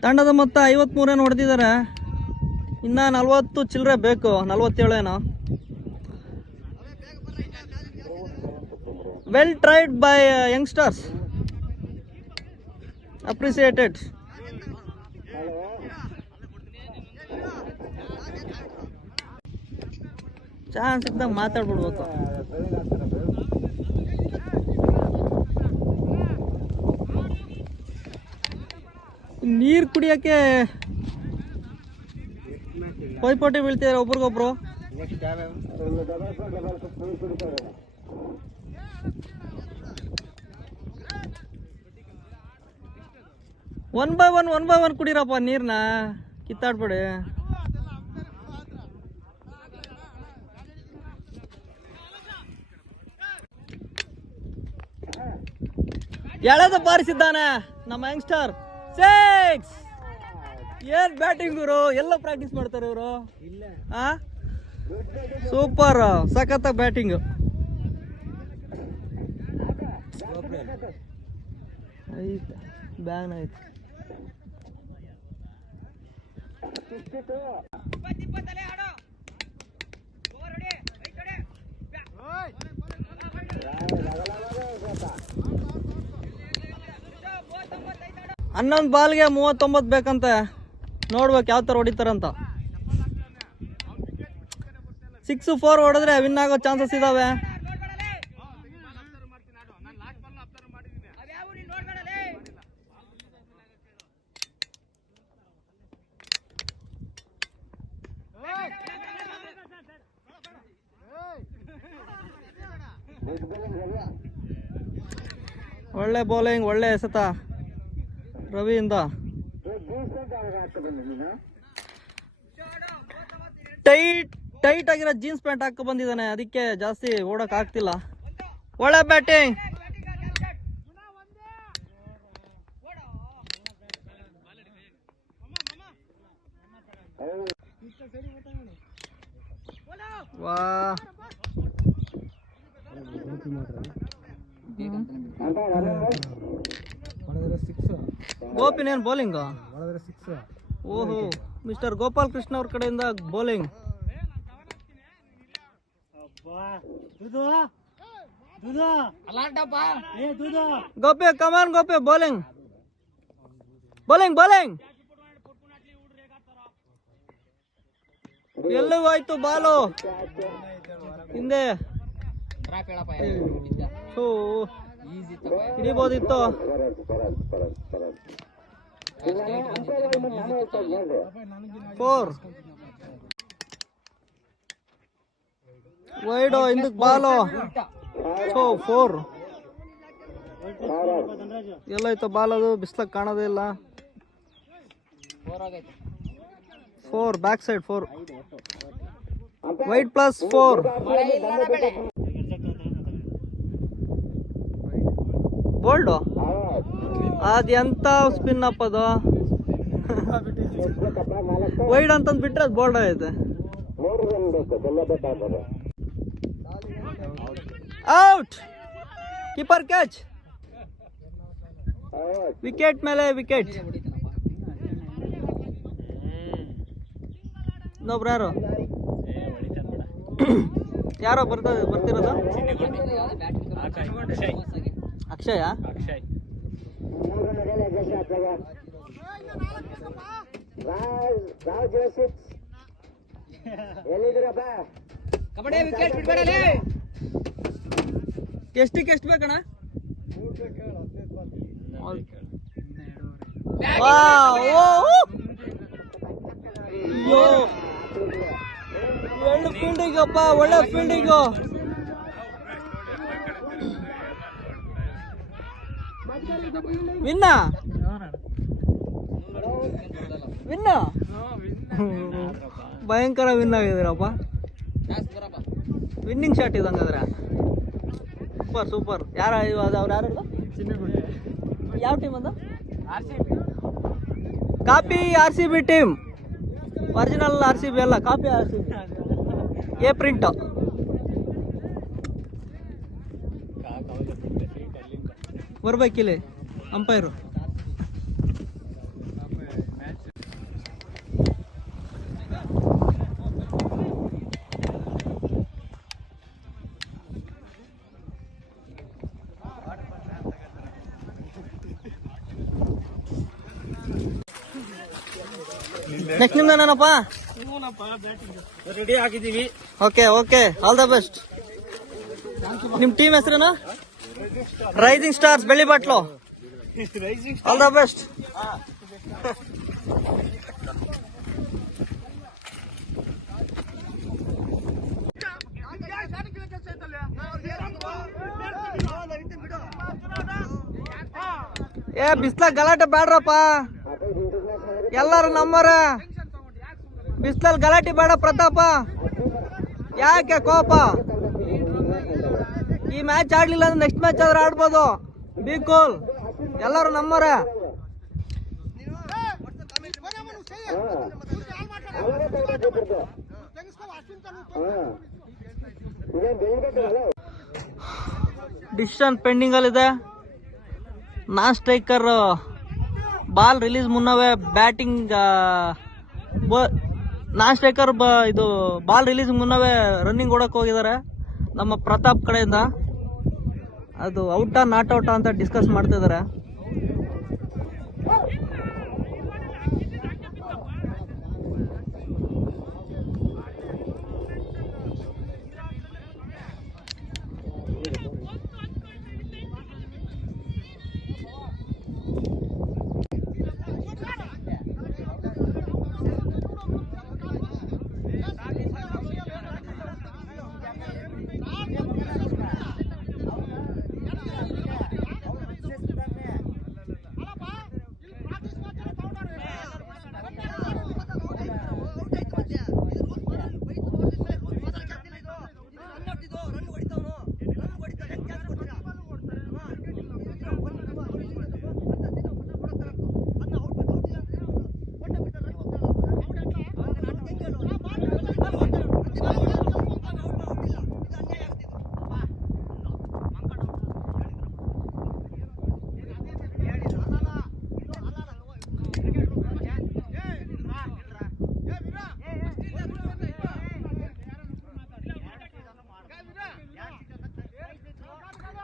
ತಂಡದ ಮೊತ್ತ 53 ರನ್ ಹೊಡೆದಿದ್ದಾರೆ. ಇನ್ನ 40 ಚಿಲ್ಲರೆ ಬೇಕು, 47 ಏನೋ. Well tried by youngsters, appreciated. Chance ಇದ್ದಾಗ ಮಾತಾಡ್ಬಿಡ್ಬೇಕು. ನೀರು ಕುಡಿಯೋಕ್ಕೆ ಪೈಪೋಟಿ ಬೀಳ್ತಿದ್ದಾರೆ ಒಬ್ರಿಗೊಬ್ರು. ಒನ್ ಬೈ ಒನ್ ಕುಡಿರಪ್ಪ ನೀರ್ನ, ಕಿತ್ತಾಡ್ಬೇಡಿ. ಎಳೆದು ಬಾರಿಸಿದ್ದಾನೆ ನಮ್ಮ ಯಂಗ್ಸ್ಟರ್. 6. ಏನ್ ಬ್ಯಾಟಿಂಗ್ ಇವರು, ಎಲ್ಲ ಪ್ರಾಕ್ಟೀಸ್ ಮಾಡ್ತಾರೆ ಇವರು. ಸೂಪರ್, ಸಖತ್ ಬ್ಯಾಟಿಂಗ್. ಬ್ಯಾನ್ ಆಯ್ತು. ಹನ್ನೊಂದು ಬಾಲ್ಗೆ 39 ಬೇಕಂತೆ. ನೋಡ್ಬೇಕು ಯಾವ ಥರ ಹೊಡಿತಾರಂತ. 6-4 ಹೊಡೆದ್ರೆ ವಿನ್ ಆಗೋ ಚಾನ್ಸಸ್ ಇದಾವೆ. ಒಳ್ಳೆ ಬೌಲಿಂಗ್, ಒಳ್ಳೆ ಎಸೆತ ರವಿಯಿಂದ. ಟೈಟ್ ಆಗಿರೋ ಜೀನ್ಸ್ ಪ್ಯಾಂಟ್ ಹಾಕೊ ಬಂದಿದ್ದಾನೆ, ಅದಕ್ಕೆ ಜಾಸ್ತಿ ಓಡಕ್ ಆಗ್ತಿಲ್ಲ. ಒಳ್ಳೆ ಬ್ಯಾಟಿಂಗ್. ವಾ, ಗೋಪಿನೇನ್ ಬೌಲಿಂಗ್. ಓಹೋ, ಮಿಸ್ಟರ್ ಗೋಪಾಲ್ ಕೃಷ್ಣ ಅವ್ರ ಕಡೆಯಿಂದ ಬೌಲಿಂಗ್. ಗೋಪಿ, ಕಮಾನ್ ಗೋಪಿ, ಬೌಲಿಂಗ್. ಎಲ್ಲೂ ಆಯ್ತು ಬಾಲು ಹಿಂದೆ. ಹಿಡಿಬೋದಿತ್ತು. ವೈಡ್ ಹಿಂದಕ್ಕೆ ಬಾಲು. 4. ಎಲ್ಲೈತ ಬಾಲ್ ಅದು ಬಿಸ್ಲಾಗ ಕಾಣೋದೇ ಇಲ್ಲ. 4 ಬ್ಯಾಕ್ ಸೈಡ್ 4 ವೈಟ್ ಪ್ಲಸ್ 4 ಬೋಲ್ಡು. ಅದು ಎಂತ ಸ್ಪಿನ್ ಅಪ್ ಅದು. ವೈಡ್ ಅಂತಂದು ಬಿಟ್ರೆ ಅದು ಬೋಲ್ಡ್ ಆಗೈತೆ. ಔಟ್. Keeper catch. ವಿಕೆಟ್ ಮೇಲೆ ವಿಕೆಟ್. ಇನ್ನೊಬ್ರು ಯಾರೋ ಬರ್ತಿರೋದು ಅಕ್ಷಯ. ಎಷ್ಟಕ್ಕೆ ಎಷ್ಟು ಬೇಕಣ್ಣ? ಒಳ್ಳೆ ಫೀಲ್ಡಿಂಗಪ್ಪ, ಒಳ್ಳೆ ಫೀಲ್ಡಿಂಗು. ವಿನ್ನ ವಿನ್ನ ಭಯಂಕರ ವಿನ್ ಆಗಿದ್ದೀರಪ್ಪ. ವಿನ್ನಿಂಗ್ ಶಾಟ್ ಇದಂಗಾದ್ರೆ ಸೂಪರ್ ಸೂಪರ್. ಯಾರು ಅದು ಅವ್ರು ಯಾರು? ಯಾವ ಟೀಮ್ ಅದು? Copy RCB team. Original RCB ಅಲ್ಲ, ಕಾಪಿ RCB. A print. ಬರ್ಬೇಕಿಲ್ಲಿ ಅಂಪೈರು. ನೆಕ್ಸ್ಟ್ ನಿಮ್ದೇನಪ್ಪ? ರೆಡಿ ಆಗಿದ್ದೀವಿ. Okay okay, all the best. ನಿಮ್ ಟೀಮ್ ಹೆಸರೇನು? ರೈಸಿಂಗ್ ಸ್ಟಾರ್ಸ್ ಬೆಳ್ಳಿ ಬಟ್ಲು. All the best. ಬಿಸ್ಲಾಗ ಗಲಾಟೆ ಬೇಡ್ರಪ್ಪ, ಎಲ್ಲಾರು ನಮ್ಮರ. ಬಿಸ್ಲಲ್ಲಿ ಗಲಾಟೆ ಬೇಡ ಪ್ರತಾಪ. ಯಾಕೆ ಕೋಪ? ಈ ಮ್ಯಾಚ್ ಆಡ್ಲಿಲ್ಲ ಅಂದ್ರೆ ನೆಕ್ಸ್ಟ್ ಮ್ಯಾಚ್ ಆದ್ರೆ ಆಡ್ಬೋದು. ಬಿ ಕೂಲ್, ಎಲ್ಲರೂ ನಮ್ಮರ. ಡಿಸಿಷನ್ ಪೆಂಡಿಂಗ್ ಅಲ್ಲಿದೆ. ನಾನ್ ಸ್ಟ್ರೈಕರ್ ಬಾಲ್ ರಿಲೀಸ್ ಮುನ್ನವೇ ಬ್ಯಾಟಿಂಗ್, ನಾನ್ ಸ್ಟ್ರೈಕರ್ ಇದು ಬಾಲ್ ರಿಲೀಸ್ ಮುನ್ನವೇ ರನ್ನಿಂಗ್ ಓಡಕ್ ಹೋಗಿದ್ದಾರೆ ನಮ್ಮ ಪ್ರತಾಪ್ ಕಡೆಯಿಂದ. ಅದು ಔಟಾ ನಾಟ್ ಔಟಾ ಅಂತ ಡಿಸ್ಕಸ್ ಮಾಡ್ತಿದ್ದಾರೆ.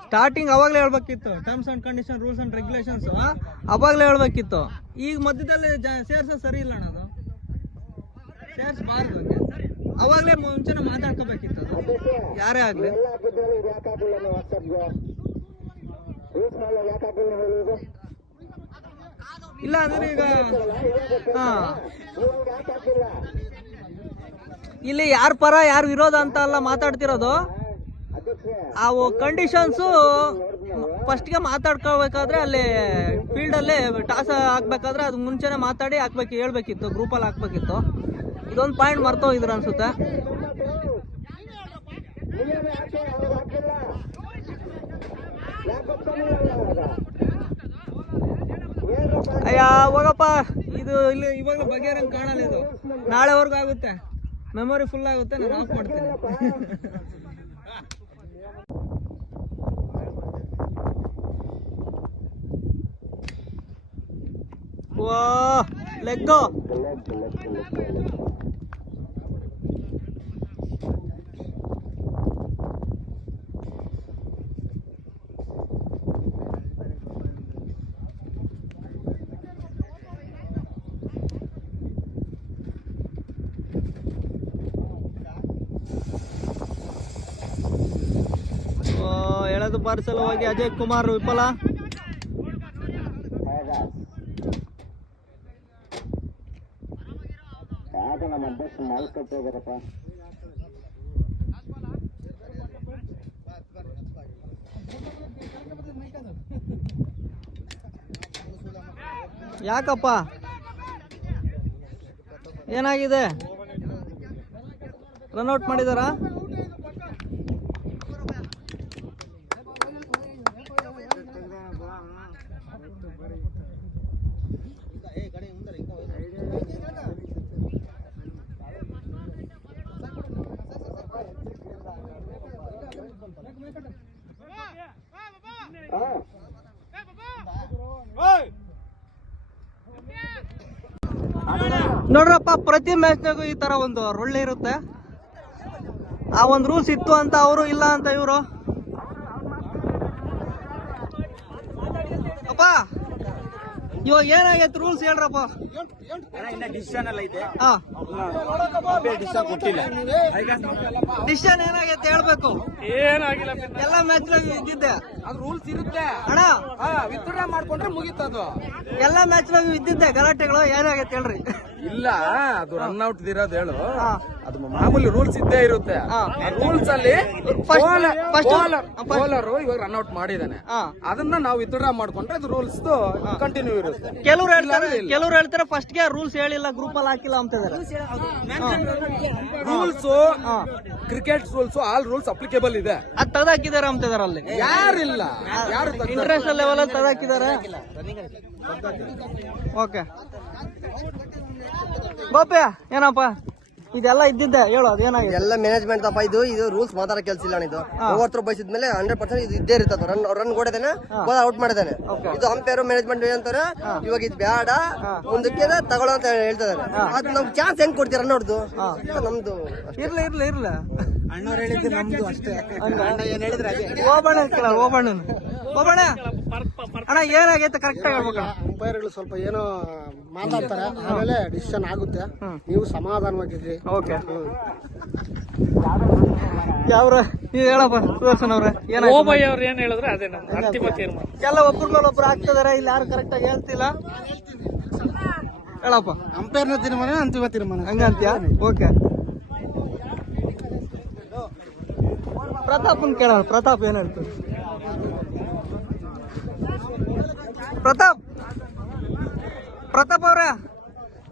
ಸ್ಟಾರ್ಟಿಂಗ್ ಅವಾಗಲೇ ಹೇಳ್ಬೇಕಿತ್ತು, terms and condition, rules and regulations ಅವಾಗಲೇ ಹೇಳ್ಬೇಕಿತ್ತು. ಈಗ ಮಧ್ಯದಲ್ಲಿ ಸೇರ್ಸೋದು ಸರಿ ಇಲ್ಲ ಅಣ್ಣ, ಅದು ಸೇರ್ಸಬಾರ್ದು. ಅವಾಗಲೇ ಮುಂಚೆನ ಮಾತಾಡ್ಕೋಬೇಕಿತ್ತು ಅದು ಯಾರೇ ಆಗಲಿ. ಇಲ್ಲ ಅಂದ್ರೆ ಈಗ ಇಲ್ಲಿ ಯಾರ ಪರ ಯಾರು ವಿರೋಧ ಅಂತ ಎಲ್ಲ ಮಾತಾಡ್ತಿರೋದು. ಅವು ಕಂಡೀಷನ್ಸು ಫಸ್ಟ್ಗೆ ಮಾತಾಡ್ಕೋಬೇಕಾದ್ರೆ ಅಲ್ಲಿ ಫೀಲ್ಡಲ್ಲಿ ಟಾಸ್ ಹಾಕ್ಬೇಕಾದ್ರೆ ಅದು ಮುಂಚೆನೆ ಮಾತಾಡಿ ಹೇಳ್ಬೇಕಿತ್ತು, ಗ್ರೂಪಲ್ಲಿ ಹಾಕ್ಬೇಕಿತ್ತು. ಇದೊಂದು ಪಾಯಿಂಟ್ ಮರ್ತೋಗಿದ್ರು ಅನ್ಸುತ್ತೆ. ಅಯ್ಯ ಹೋಗಪ್ಪ, ಇದು ಇಲ್ಲಿ ಇವಾಗ ಬಗೆಹರಂಗ್ ಕಾಣಲ್ಲ. ಇದು ನಾಳೆವರೆಗೂ ಆಗುತ್ತೆ, ಮೆಮೊರಿ ಫುಲ್ ಆಗುತ್ತೆ. ನಾನು ಆಫ್ ಮಾಡ್ತೀನಿ. ವಾ ಲೆಗ್ಗೋ. ಎಳೆದು ಪಾರ್ಸಲ್ ಹೋಗಿ ಅಜಯ್ ಕುಮಾರ್ ವಿಫಲ. ಯಾಕಪ್ಪ, ಏನಾಗಿದೆ? ರನ್ಔಟ್ ಮಾಡಿದಾರಾ? ನೋಡ್ರಪ್ಪ, ಪ್ರತಿ ಮ್ಯಾಚ್ನಾಗೂ ಈ ತರ ಒಂದು ರೊಳ್ಳೆ ಇರುತ್ತೆ. ಆ ಒಂದು ರೂಲ್ಸ್ ಇತ್ತು ಅಂತ ಅವರು, ಇಲ್ಲ ಅಂತ ಇವರು. ಅಪ್ಪ ಇವಾಗ ಏನಾಗೈತೆ ರೂಲ್ಸ್ ಹೇಳ್ರಪ್ಪ. ಡಿಸಿಷನ್ ಏನಾಗೈತೆ ಹೇಳ್ಬೇಕು. ಏನಾಗಿಲ್ಲ, ಎಲ್ಲ ಮ್ಯಾಚ್ನಾಗ ಇದ್ದಿದ್ದೆ ಅದು ರೂಲ್ಸ್ ಇರುತ್ತೆ ಅಣ್ಣ. ವಿತ್ಡ್ರಾ ಮಾಡ್ಕೊಂಡ್ರೆ ಮುಗೀತದು. ಎಲ್ಲ ಮ್ಯಾಚ್ನಾಗ ಇದ್ದಿದ್ದೆ ಗಲಾಟೆಗಳು. ಏನಾಗೈತೆ ಹೇಳ್ರಿ. ಇಲ್ಲ, ಅದು ರನ್ಔಟ್ ಇರೋದು ಹೇಳು. ಅದು ಮಾಮೂಲಿ ರೂಲ್ಸ್ ಇದ್ದೇ ಇರುತ್ತೆ. ರೂಲ್ಸ್ ಅಲ್ಲಿ ಬೌಲರ್ ಇವಾಗ ರನ್ಔಟ್ ಮಾಡಿದಾನೆ, ಅದನ್ನ ನಾವು ವಿತ್ಡ್ರಾ ಮಾಡ್ಕೊಂಡ್ರೆ ಅದು ರೂಲ್ಸ್ ಕಂಟಿನ್ಯೂ ಇರುತ್ತೆ. ಕೆಲವ್ರು ಹೇಳ್ತಾರೆ ಫಸ್ಟ್ ಗೆ ರೂಲ್ಸ್ ಹೇಳಿಲ್ಲ, ಗ್ರೂಪ್ ಅಲ್ಲಿ ಹಾಕಿಲ್ಲ ಅಂತ rules cricket rules all rules applicable ಇದೆ. ಅದ್ ತೆಗ್ದಾಕಿದಾರೆ ಅಂತ ಇದಾರೆ ಅಲ್ಲಿ. ಯಾರಿಲ್ಲ, ಯಾರು ಇಂಟರ್ನ್ಯಾಷನಲ್ ಲೆವೆಲ್ ಅಲ್ಲಿ ತೆಗ್ದಾಕಿದಾರೆ. ಓಕೆ ಗೋಪೆ, ಏನಪ್ಪ ಇದೆಲ್ಲ ಇದ್ದಿದ್ದೆ ಹೇಳು, ಅದೇನಾಗಿದೆ? ಎಲ್ಲ ಮ್ಯಾನೇಜ್ಮೆಂಟ್ ಅಪ್ಪ. ಇದು ರೂಲ್ಸ್ ಮಾತಾಡೋ ಕೆಲಸ ಇಲ್ಲ. ಇದು ಓವರ್ ಥ್ರೋ ಬಯಸಿದ್ಮೇಲೆ 100% ಇದು ಇದ್ದೇ ಇರ್ತದೆ. ರನ್ ಕೊಡಿದಾನೆ, ಔಟ್ ಮಾಡಿದಾನೆ. ಇದು ಅಂಪೈರ್ ಮ್ಯಾನೇಜ್ಮೆಂಟ್ ಏನಂತಾರೆ, ಇವಾಗ ಇದು ಬೇಡ, ಮುಂದಕ್ಕೆ ತಗೊಳ್ಳೋ ಅಂತ ಹೇಳ್ತಿದಾರೆ. ಅದು ನಮ್ಗೆ ಚಾನ್ಸ್ ಹೆಂಗ್ ಕೊಡ್ತೀರ ಅನ್ನೋದು ನಮ್ದು. ಇರ್ಲಿ ಇರ್ಲಿ ಇರ್ಲಿ, ಅಣ್ಣವ್ರು ಹೇಳಿದ್ದು ನಮ್ದು ಅಷ್ಟೇ. ಏನ್ ಹೇಳಿದ್ರೆ ಹೋಗೋಣ ಅಣ್ಣ, ಏನಾಗೈತೆ ಕರೆಕ್ಟ್ ಆಗಿ ಹೇಳ್ಬೇಕು. ಅಂಪೈರ್ಗಳು ಸ್ವಲ್ಪ ಏನೋ ಮಾತಾಡ್ತಾರೆ, ಆಮೇಲೆ ಡಿಸಿಷನ್ ಆಗುತ್ತೆ. ನೀವು ಸಮಾಧಾನವಾಗಿದ್ರಿ. ಓಕೆ, ಯಾವ್ರ ನೀವು ಹೇಳಪ್ಪ ಸುದರ್ಶನ್ ಅವ್ರೆ. ಓಬಯ್ಯ ಅವ್ರು ಏನ್ ಹೇಳಿದ್ರೆ ಅದೇ ನಮ್ಮ ಅಂತಿಮ ತೀರ್ಮಾನ. ಎಲ್ಲ ಒಬ್ರ ಮೇಲೊಬ್ರು ಆಗ್ತಿದಾರೆ, ಇಲ್ಲಿ ಯಾರು ಕರೆಕ್ಟ್ ಆಗಿ ಹೇಳ್ತಿಲ್ಲ. ಹೇಳಪ್ಪ. ಅಂಪೈರ್ನ ತೀರ್ಮಾನ ಅಂತಿಮ ತೀರ್ಮಾನ ಹಂಗಂತ್ಯಾ? ಓಕೆ, ಪ್ರತಾಪನ್ ಕೇಳೋಣ. ಪ್ರತಾಪ್ ಏನ್ ಹೇಳ್ತಾರೆ? ಪ್ರತಾಪ್ ಅವ್ರೆ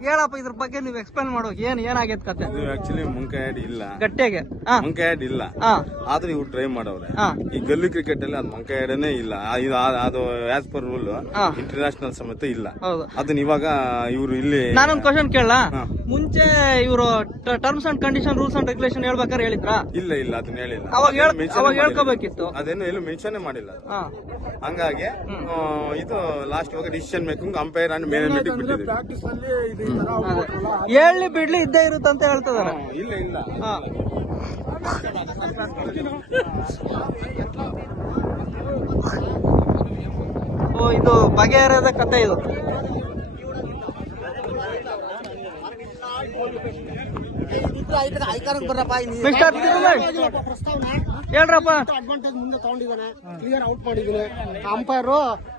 ಹೇಳಪ್ಪ, ಇದ್ರ ಬಗ್ಗೆ ನೀವು ಎಕ್ಸ್ಪ್ಲೇನ್ ಮಾಡೋ. ಏನಾಗೈತ್ ಕತೆ? ಆಕ್ಚುಲಿ ಮುಂಕೆ ಆಡ್ ಇಲ್ಲ, ಗಟ್ಟಿಗೆ ಮುಂಕೆ ಆಡ್ ಇಲ್ಲ. ಆದ್ರೆ ಇವ್ರು ಟ್ರೈ ಮಾಡವ್ರೆ. ಈ ಗಲ್ಲಿ ಕ್ರಿಕೆಟ್ ಅಲ್ಲಿ ಅದು ಮಂಕೆ ಆಡನೇ ಇಲ್ಲ. ಅದು ಆಸ್ ಪರ್ ರೂಲ್ ಇಂಟರ್ನ್ಯಾಷನಲ್ ಸಮೇತ ಇಲ್ಲ. ಅದನ್ನ ಇವಾಗ ಇವ್ರು ಇಲ್ಲಿ. ನಾನೊಂದು ಕ್ವಶನ್ ಕೇಳಲ್ಲ, ಮುಂಚೆ ಇವರು terms and condition rules and regulation ಹೇಳ್ಬೇಕಾದ್ರೆ ಹೇಳಿದ್ರ? ಇಲ್ಲ ಇಲ್ಲ, ಅದನ್ನ ಹೇಳಿಲ್ಲ. ಅವಾಗ ಹೇಳ್ಕೋಬೇಕಿತ್ತು. ಅದೇನು ಎಲ್ಲೂ ಮೆನ್ಷನ್ ಮಾಡಿಲ್ಲ. ಹಂಗಾಗಿ ಇದು ಲಾಸ್ಟ್ ಇವಾಗ decision making umpire and management ಬಿಟ್ಟಿದ್ದೀವಿ. ಹೇಳಿ ಬಿಡ್ಲಿ ಇದ್ದೇ ಇರುತ್ತೆ ಅಂತ ಹೇಳ್ತಿದಾರೆ. ಇಲ್ಲ ಇಲ್ಲ, ಓ, ಇದು ಬಗೆಹರದ ಕತೆ ಇದು. ಮಿಸ್ಟರ್ ತಿರುಮಲ್ ಹೇಳ್ರಪ್ಪ. ಅಡ್ವಾಂಟೇಜ್ ಮುಂದೆ ತಗೊಂಡಿದ್ದಾನೆ, ಕ್ಲಿಯರ್ ಔಟ್ ಮಾಡಿದ್ದಾನೆ. ಅಂಪೈರ್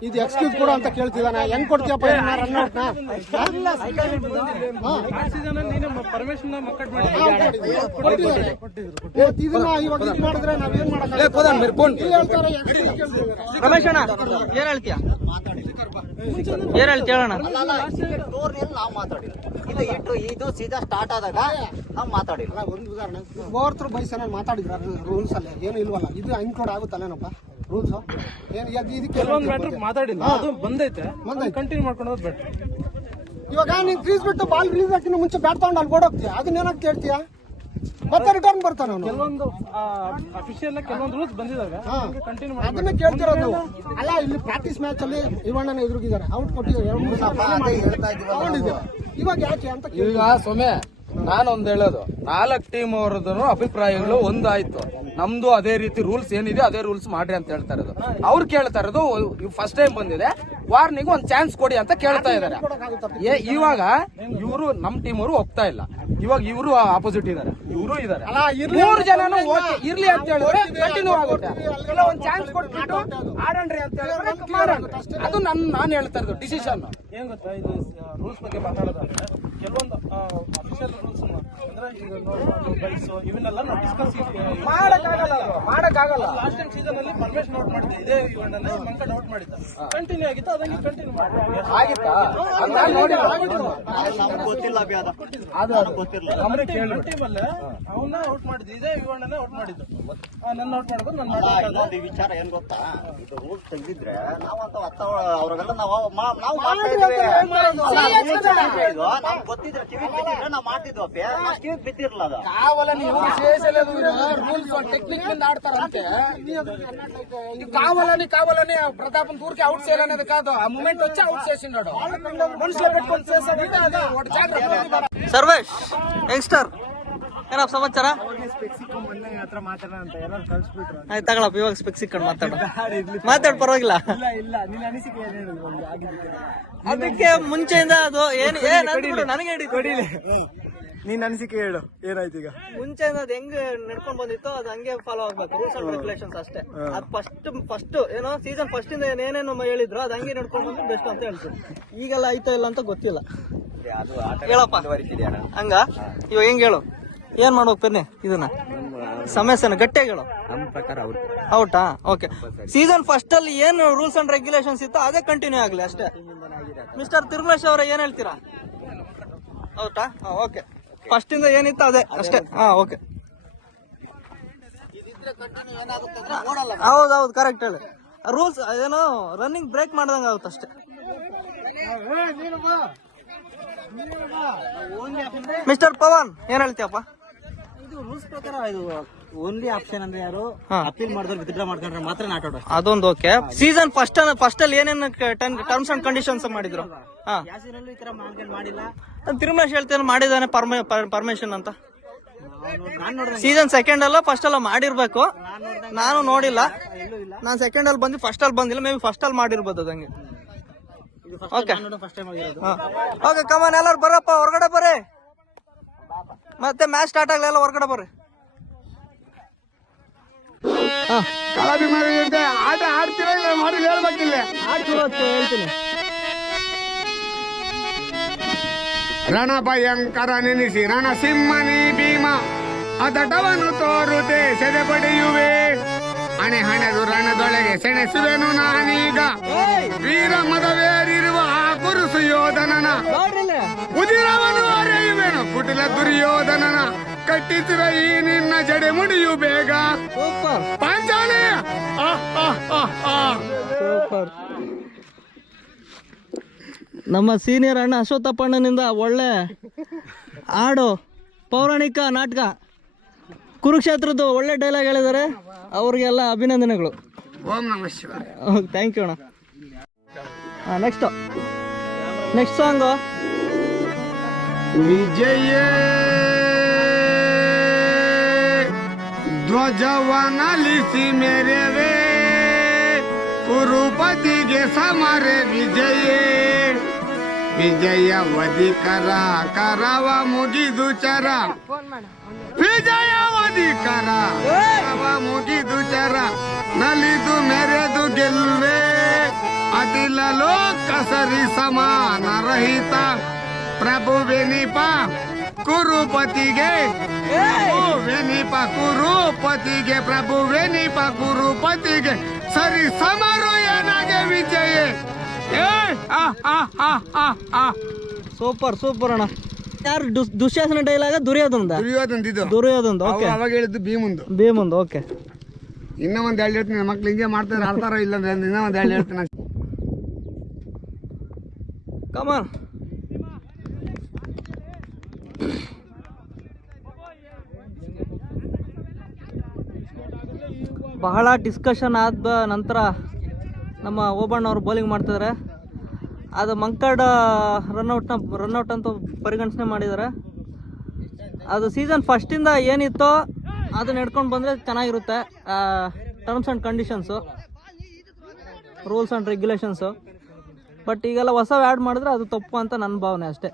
ಇದು ಎಕ್ಸ್ಕ್ಯೂಸ್ ಕೊಡು ಅಂತ ಕೇಳ್ತಿದ್ದಾನೆ. ಹೆಂಗ್ ಕೊಡ್ತೀಯಪ್ಪ ರನ್ ಔಟ್ ಇದನ್ನ ಇವಾಗ ಇದು ಮಾಡಿದ್ರೆ ನಾವೇನ್ ಮಾಡ್ತಾರೆ? ರಮೇಶ್ ಅಣ್ಣ ಏನ್ ಹೇಳ್ತೀಯ? ಏನ್ ಹೇಳ್ತೀಯ ಹೇಳೋಣ? ನಾವು ಮಾತಾಡಿಲ್ಲ. ಇದು ಸೀದಾ ಸ್ಟಾರ್ಟ್ ಆದಾಗ ನಾವು ಮಾತಾಡಿಲ್ಲ. ಒಂದು ಉದಾಹರಣೆ, ಓವರ್ ಬೈ ಸಲ ಮಾತಾಡಿದ್ರ ರೂಲ್ಸ್ ಅಲ್ಲಿ ಏನು ಇಲ್ವಲ್ಲ, ಇದು ಇನ್ಕ್ಲೂಡ್ ಆಗುತ್ತಲ್ಲೇನಪ್ಪ ರೂಲ್ಸ್? ಇದಕ್ಕೆ ಮಾತಾಡಿಲ್ಲ, ಅದು ಬಂದೈತೆ, ಕಂಟಿನ್ಯೂ ಮಾಡ್ಕೊಂಡು ಹೋದ್ ಬೆಟ್ರ್. ಇವಾಗ ನೀನ್ ಕ್ರೀಸ್ ಬಿಟ್ಟು ಬಾಲ್ ರಿಲೀಸ್ ಹಾಕಿನ ಮುಂಚೆ ಬ್ಯಾಟ್ ತಗೊಂಡು ಅಲ್ಲಿ ಓಡೋಗ್ತೀಯ, ಅದನ್ನೇನಾಗ ಕೇಳ್ತೀಯ? ಮತ್ತೆ ರಿಟರ್ನ್ ಬರ್ತಾನೆ ಅವನು. ಕೆಲವೊಂದು ಅಫಿಷಿಯಲ್ ಕೆಲವೊಂದು ರೂಲ್ಸ್ ಬಂದಿದಾಗ ಕಂಟಿನ್ಯೂ ಅದನ್ನ ಕೇಳ್ತಿರೋದು ಅಲ್ಲ. ಇಲ್ಲಿ ಪ್ರಾಕ್ಟೀಸ್ ಮ್ಯಾಚ್ ಅಲ್ಲಿ ಇವಣ್ಣನ ಎದುರುಗಿದ್ದಾರೆ, ಔಟ್ ಕೊಟ್ಟಿದ್ದಾರೆ, 2-3 ತಗೊಂಡಿದ್ದಾರೆ. ಇವಾಗ ಯಾಕೆ ಅಂತ ಈಗ ಸೊಮೆ ನಾನೊಂದ್ ಹೇಳೋದು, 4 ಟೀಮ್ ಅವರದ್ದು ಅಭಿಪ್ರಾಯಗಳು ಒಂದಾಯ್ತು. ನಮ್ದು ಅದೇ ರೀತಿ ರೂಲ್ಸ್ ಏನಿದೆ ಅದೇ ರೂಲ್ಸ್ ಮಾಡ್ರಿ ಅಂತ ಹೇಳ್ತಾ ಇರೋದು. ಅವ್ರು ಕೇಳ್ತಾ ಇರೋದು ಫಸ್ಟ್ ಟೈಮ್ ಬಂದಿದೆ, ವಾರ್ನಿಂಗ್ ಒಂದ್ ಚಾನ್ಸ್ ಕೊಡಿ ಅಂತ ಕೇಳ್ತಾ ಇದಾರೆ. ಇವಾಗ ಇವರು ನಮ್ ಟೀಮ್ ಅವರು ಹೋಗ್ತಾ ಇಲ್ಲ, ಇವಾಗ ಇವರು ಆಪೋಸಿಟ್ ಇದಾರೆ, ಇವರು ಇದಾರೆ. 3 ಜನನು ಇರ್ಲಿ ಅಂತ ಹೇಳಿದ್ರೆ ಕಂಟಿನ್ಯೂ ಆಗುತ್ತೆ. ಇಲ್ಲ ಒಂದ್ ಚಾನ್ಸ್ ಕೊಟ್ಬಿಟ್ಟು ಆಡಣ್ರಿ ಅಂತ ಹೇಳಿದ್ರೆ ಮಾಡೋಣ. ಅದು ನಾನು ಹೇಳ್ತಾ ಇರೋದು ಡಿಸಿಷನ್. ಏನ್ ಗೊತ್ತಾ, ಇದು ರೂಲ್ಸ್ ಬಗ್ಗೆ ಮಾತಾಡೋದಾದ್ರೆ ಕೆಲವೊಂದು ಅಫಿಷಿಯಲ್ ರೂಲ್ಸ್ ಅಂದ್ರೆ ಇವನ್ನೆಲ್ಲ ನಾವು ಡಿಸ್ಕಸ್ ಮಾಡಕ್ಕಾಗಲ್ಲ. ಲಾಸ್ಟ್ ಟೈಮ್ ಸೀಸನ್ ಅಲ್ಲಿ ಪರ್ಮಿಷನ್ ಔಟ್ ಮಾಡಿದ್ದೆ, ಇದೇ ಇವೆಂಟಲ್ಲಿ ಮಂಕಡ್ ಔಟ್ ಮಾಡಿದ್ದ, ಕಂಟಿನ್ಯೂ ಆಗಿತ್ತು, ಅದಂಗೆ ಕಂಟಿನ್ಯೂ ಆಗಿತ್ತಾ? ಗೊತ್ತಿಲ್ಲ, ಟೀಮಲ್ಲೇ ಅವನ್ನ ಔಟ್ ಮಾಡಿದ್ದು, ಇದೇ ಇವೆಂಟನ್ನೇ ಔಟ್ ಮಾಡಿದ್ದು. ನನ್ನ ಔಟ್ ಮಾಡ್ಬೋದು, ನನ್ನ ಈ ವಿಚಾರ ಏನ್ ಗೊತ್ತಾ, ಇದು ರೂಲ್ಸ್ ತೆಗೆದಿದ್ರೆ ನಾವಂತ ಅವ್ರಿಗೆಲ್ಲ ನಾವು ಗೊತ್ತಿದ್ರೆ ಕಿವಿ ಬಿದ್ದಿದ್ರೆ ನಾವು ಮಾಡ್ತಿದ್ವಪ್ಪ, ಕಿವಿ ಬಿದ್ದಿರ್ಲ ಅದು. ಆಡ್ತಾರಂತೆ కావాలని ప్రతాపం ఊరికి అవుట్ చేయాలనేది కాదు. ఆ మూమెంట్ వచ్చి అవుట్ చేసిండాడు, మనుషులు పెట్టుకొని చేసాడంటే అది ఒకటి జాగ్రత్త. ಸರ್ವೇಶ್ ಯಂಗ್ಸ್ಟರ್ ಏನಪ್ಪ ಸಮಾಚಾರ? ಆಯ್ತು ತಗೊಳಪ್ಪ, ಇವಾಗ ಸ್ಪೆಕ್ಸ್ ಇಕ್ಕೊಂಡು ಮಾತಾಡು ಪರವಾಗಿಲ್ಲ. ಅದಕ್ಕೆ ಮುಂಚೆಯಿಂದ ಅದು ಏನು ನನಗೆ ಹಿಡಿದು ನೀನ್ ಅನಿಸಿಕೆ ಹೇಳು, ಏನಾಯ್ತು ಈಗ? ಮುಂಚೆಯಿಂದ ಅದು ಹೆಂಗ್ ನಡ್ಕೊಂಡ್ ಬಂದಿತ್ತು ಅದು ಹಂಗೆ ಫಾಲೋ ಆಗ್ಬೇಕು, ರೂಲ್ಸ್ ಅಂಡ್ ರೆಗ್ಯುಲೇಷನ್ಸ್ ಅಷ್ಟೇ. ಅದು ಫಸ್ಟ್ ಏನೋ ಸೀಸನ್ ಫಸ್ಟ್ ಇಂದ ಏನೇನು ಹೇಳಿದ್ರು ಅದು ಹಂಗೆ ನಡ್ಕೊಂಡ್ ಬಂದು ಬೆಸ್ಟ್ ಅಂತ ಹೇಳ್ತೀನಿ. ಈಗೆಲ್ಲ ಆಯ್ತಾ ಇಲ್ಲ ಅಂತ ಗೊತ್ತಿಲ್ಲ. ಹೇಳಪ್ಪ ಹಂಗ ಇವಾಗ ಹೆಂಗ್ ಹೇಳು, ಏನ್ ಮಾಡ್ಬೇಕು ಪೆನ್ನೆ ಇದನ್ನ ಸಮಸ್ಯೆನ ಗಟ್ಟಿಯಾಗಿ ಹೇಳು. ನಮ್ಮ ಪ್ರಕಾರ ಔಟಾ? ಓಕೆ. ಸೀಸನ್ ಫಸ್ಟ್ ಅಲ್ಲಿ ಏನು ರೂಲ್ಸ್ ಅಂಡ್ ರೆಗ್ಯುಲೇಷನ್ಸ್ ಇತ್ತು ಅದೇ ಕಂಟಿನ್ಯೂ ಆಗ್ಲಿ ಅಷ್ಟೇ. ಮಿಸ್ಟರ್ ತಿರುಮಲೇಶ್ ಅವರ ಏನ್ ಹೇಳ್ತೀರಾ? ಔಟಾ? ಓಕೆ. ಫಸ್ಟ್ ಇಂದ ಏನಿತ್ತು ಅದೇ ಅಷ್ಟೇ. ಓಕೆ, ಹೌದೌದು ಕರೆಕ್ಟ್ ಹೇಳಿ. ರೂಲ್ಸ್ ಏನೋ ರನ್ನಿಂಗ್ ಬ್ರೇಕ್ ಮಾಡ್ದಂಗ ಆಗುತ್ತೆ ಅಷ್ಟೇ. ಮಿಸ್ಟರ್ ಪವನ್ ಏನ್ ಹೇಳ್ತೀಯಪ್ಪ? ಇದು ರೂಲ್ಸ್ ಪ್ರಕಾರ ಇದು ಓನ್ಲಿ ಆಪ್ಷನ್ ಅಂದ್ರೆ ಯಾರು ಅಪೀಲ್ ಮಾಡಿದ್ರೆ ವಿತ್ಡ್ರಾ ಮಾಡ್ಕೊಂಡ್ರೆ ಮಾತ್ರ ನಾಟ್ ಔಟ್. ಅದೊಂದು ಓಕೆ. ಸೀಸನ್ ಫಸ್ಟ್ ಅಲ್ಲಿ ಏನೇನು ಟರ್ಮ್ಸ್ ಅಂಡ್ ಕಂಡೀಷನ್ಸ್ ಮಾಡಿದ್ರು? ಈ ತರ ಮಾಡಿಲ್ಲ. ತಿರುಮಲೇಶ್ ಹೇಳ್ತೇನೆ ಮಾಡಿದಾನೆ ಪರ್ಮಿಷನ್ ಅಂತ. ಸೀಸನ್ ಸೆಕೆಂಡ್ ಅಲ್ಲ ಫಸ್ಟ್ ಅಲ್ಲ ಮಾಡಿರ್ಬೇಕು, ನಾನು ನೋಡಿಲ್ಲ. ನಾನು ಸೆಕೆಂಡ್ ಅಲ್ಲಿ ಬಂದು ಫಸ್ಟ್ ಅಲ್ಲಿ ಬಂದಿಲ್ಲ, ಮೇ ಬಿ ಫಸ್ಟ್ ಅಲ್ಲಿ ಮಾಡಿರ್ಬೋದು ಅದಂಗೆ. ಓಕೆ ಓಕೆ, ಕಮಾನ್ ಎಲ್ಲರೂ ಬರಪ್ಪ, ಹೊರಗಡೆ ಬರ್ರಿ. ಮತ್ತೆ ಮ್ಯಾಚ್ ಸ್ಟಾರ್ಟ್ ಆಗಲ್ಲ, ಎಲ್ಲ ಹೊರಗಡೆ ಬರ್ರಿ. ಆಟ ಆಡ್ತೀರಾ ಮಾಡಿ ಹೇಳ್ಬೇಕಿಲ್ಲ? ಹೇಳ್ತೀನಿ. ರಣ ಭಯಂಕರ ನೆನೆಸಿ ರಣಸಿಂಹನಿ ಭೀಮ ಅದಟವನ್ನು ತೋರುತೆ ಸೆದೆ ಪಡೆಯುವೆ. ಹಣೆ ಹಣೆದು ರಣದೊಳಗೆ ಸೆಣಸುವೆನು ನಾನೀಗ. ವೀರ ಮದವೇರಿರುವ ಆ ಕುರುಸು ಯೋಧನನ ಉದಿರವನು ಅರೆಯುವೆನು. ಕುಟಿಲ ದುರ್ಯೋಧನನ ಕಟ್ಟಿಸುವೆ ಈ ನಿನ್ನ ಜಡೆ ಮುಡಿಯು ಬೇಗ. ಪಾಂಚಾಲಿ ಸೂಪರ್. ನಮ್ಮ ಸೀನಿಯರ್ ಅಣ್ಣ ಅಶ್ವತ್ಥಪ್ಪಣ್ಣನಿಂದ ಒಳ್ಳೆ ಹಾಡು, ಪೌರಾಣಿಕ ನಾಟಕ ಕುರುಕ್ಷೇತ್ರದ್ದು ಒಳ್ಳೆ ಡೈಲಾಗ್ ಹೇಳಿದ್ದಾರೆ. ಅವ್ರಿಗೆಲ್ಲ ಅಭಿನಂದನೆಗಳು. ಓಂ ನಮಃ ಶಿವಾಯ. ಥ್ಯಾಂಕ್ ಯು ಅಣ್ಣ. ನೆಕ್ಸ್ಟ್ ಸಾಂಗು ವಿಜಯ ಧ್ವಜವನಲಿಸಿ ಮೆರೆವೆ ಕುರುಪತಿಗೆ ಸಮರೆ ವಿಜಯೇ. ವಿಜಯವಧಿಕರ ಕರವ ಮುಗಿದು ಚರ ವಿಜಯವಧಿಕರ ಕರವ ಮುಗಿದು ಚರ ನಲಿದು ಮೆರೆದು ಗೆಲ್ವೆ ಅತಿಲ ಲೋಕ ಸರಿ ಸಮಾನ ರಹಿತ ಪ್ರಭುವೆನಿಪ ಕುರುಪತಿಗೆ ವೆನಿಪ ಕುರುಪತಿಗೆ ಪ್ರಭುವೆನಿಪ ಕುರುಪತಿಗೆ ಸರಿ ಸಮರು ಏನಾಗೆ ವಿಜಯ. ಸೂಪರ್ ಸೂಪರ್ ಅಣ್ಣ. ಯಾರು ದುಶ್ಯಾಸನ ಡೈಲಾಗ ದುರ್ಯೋಧನ ಓಕೆ. ಅವಾಗ ಹೇಳಿದ್ದು ಭೀಮಂದು ಓಕೆ. ಇನ್ನೂ ಒಂದ್ ಎರಡು ಹೇಳ್ತೀನಿ, ಮಕ್ಳು ಹಿಂಗೆ ಮಾಡ್ತಾರೆ ಆಡ್ತಾರೋ ಇಲ್ಲ ಅಂದ್ರೆ ಇನ್ನೂ ಒಂದ್ ಎರಡು ಹೇಳ್ತೀನಿ. ಕಮಾನ್. ಬಹಳ ಡಿಸ್ಕಷನ್ ಆದ ನಂತರ ನಮ್ಮ ಓಬಣ್ಣ ಅವರು ಬೌಲಿಂಗ್ ಮಾಡ್ತಿದ್ದಾರೆ. ಅದು ಮಂಕಡ್ ರನ್ಔಟ್ ಅಂತ ಪರಿಗಣಿಸನೆ ಮಾಡಿದ್ದಾರೆ. ಅದು ಸೀಸನ್ ಫಸ್ಟಿಂದ ಏನಿತ್ತೋ ಅದನ್ನ ನಡ್ಕೊಂಡು ಬಂದರೆ ಚೆನ್ನಾಗಿರುತ್ತೆ. Terms and conditions, rules and regulations. But ಈಗೆಲ್ಲ ಹೊಸವು ಆ್ಯಡ್ ಮಾಡಿದ್ರೆ ಅದು ತಪ್ಪು ಅಂತ ನನ್ನ ಭಾವನೆ ಅಷ್ಟೇ.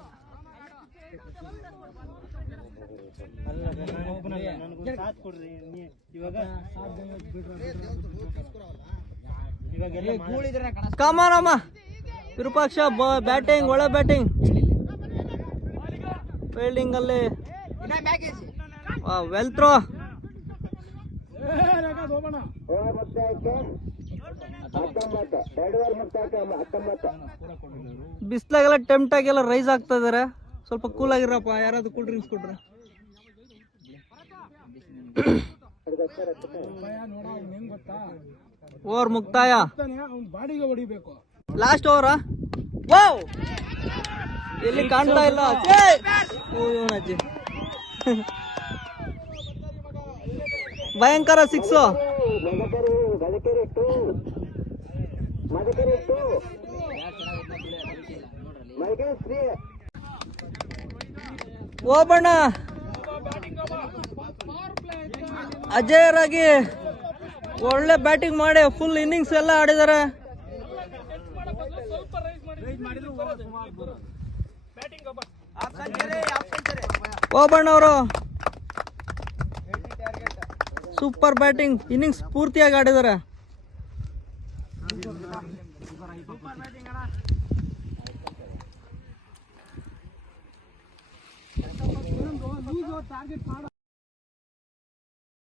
ಕಮಾನಮ್ಮ ವಿರೂಪಾಕ್ಷ ಬ್ಯಾಟಿಂಗ್, ಒಳ್ಳೆ ಬ್ಯಾಟಿಂಗ್. ಫೀಲ್ಡಿಂಗ್ ಅಲ್ಲಿ ವೆಲ್ ಥ್ರೋ. ಬಿಸ್ಲಾಗೆಲ್ಲ ಟೆಂಪ್ಟ್ ಆಗೆಲ್ಲ ರೈಸ್ ಆಗ್ತಾ ಇದಾರೆ. ಸ್ವಲ್ಪ ಕೂಲ್ ಆಗಿರಪ್ಪ, ಯಾರಾದ್ರು ಕೂಲ್ ಡ್ರಿಂಕ್ಸ್ ಕೊಡ್ರೆ. ಓವರ್ ಮುಕ್ತಾಯ. ಲಾಸ್ಟ್ ಓವರ್ ವಾವ್, ಎಲ್ಲಿ ಕಾಣ್ತಾ ಇಲ್ಲ. ಅಜ್ಜಿ ಭಯಂಕರ ಸಿಕ್ಸು. ಓಬಣ್ಣ ಅಜಯರಾಗಿ ಒಳ್ಳೆ ಬ್ಯಾಟಿಂಗ್ ಮಾಡಿ ಫುಲ್ ಇನ್ನಿಂಗ್ಸ್ ಎಲ್ಲ ಆಡಿದ್ದಾರೆ. ಓಬಣ್ಣ ಅವರು ಸೂಪರ್ ಬ್ಯಾಟಿಂಗ್, ಇನ್ನಿಂಗ್ಸ್ ಪೂರ್ತಿಯಾಗಿ ಆಡಿದ್ದಾರೆ.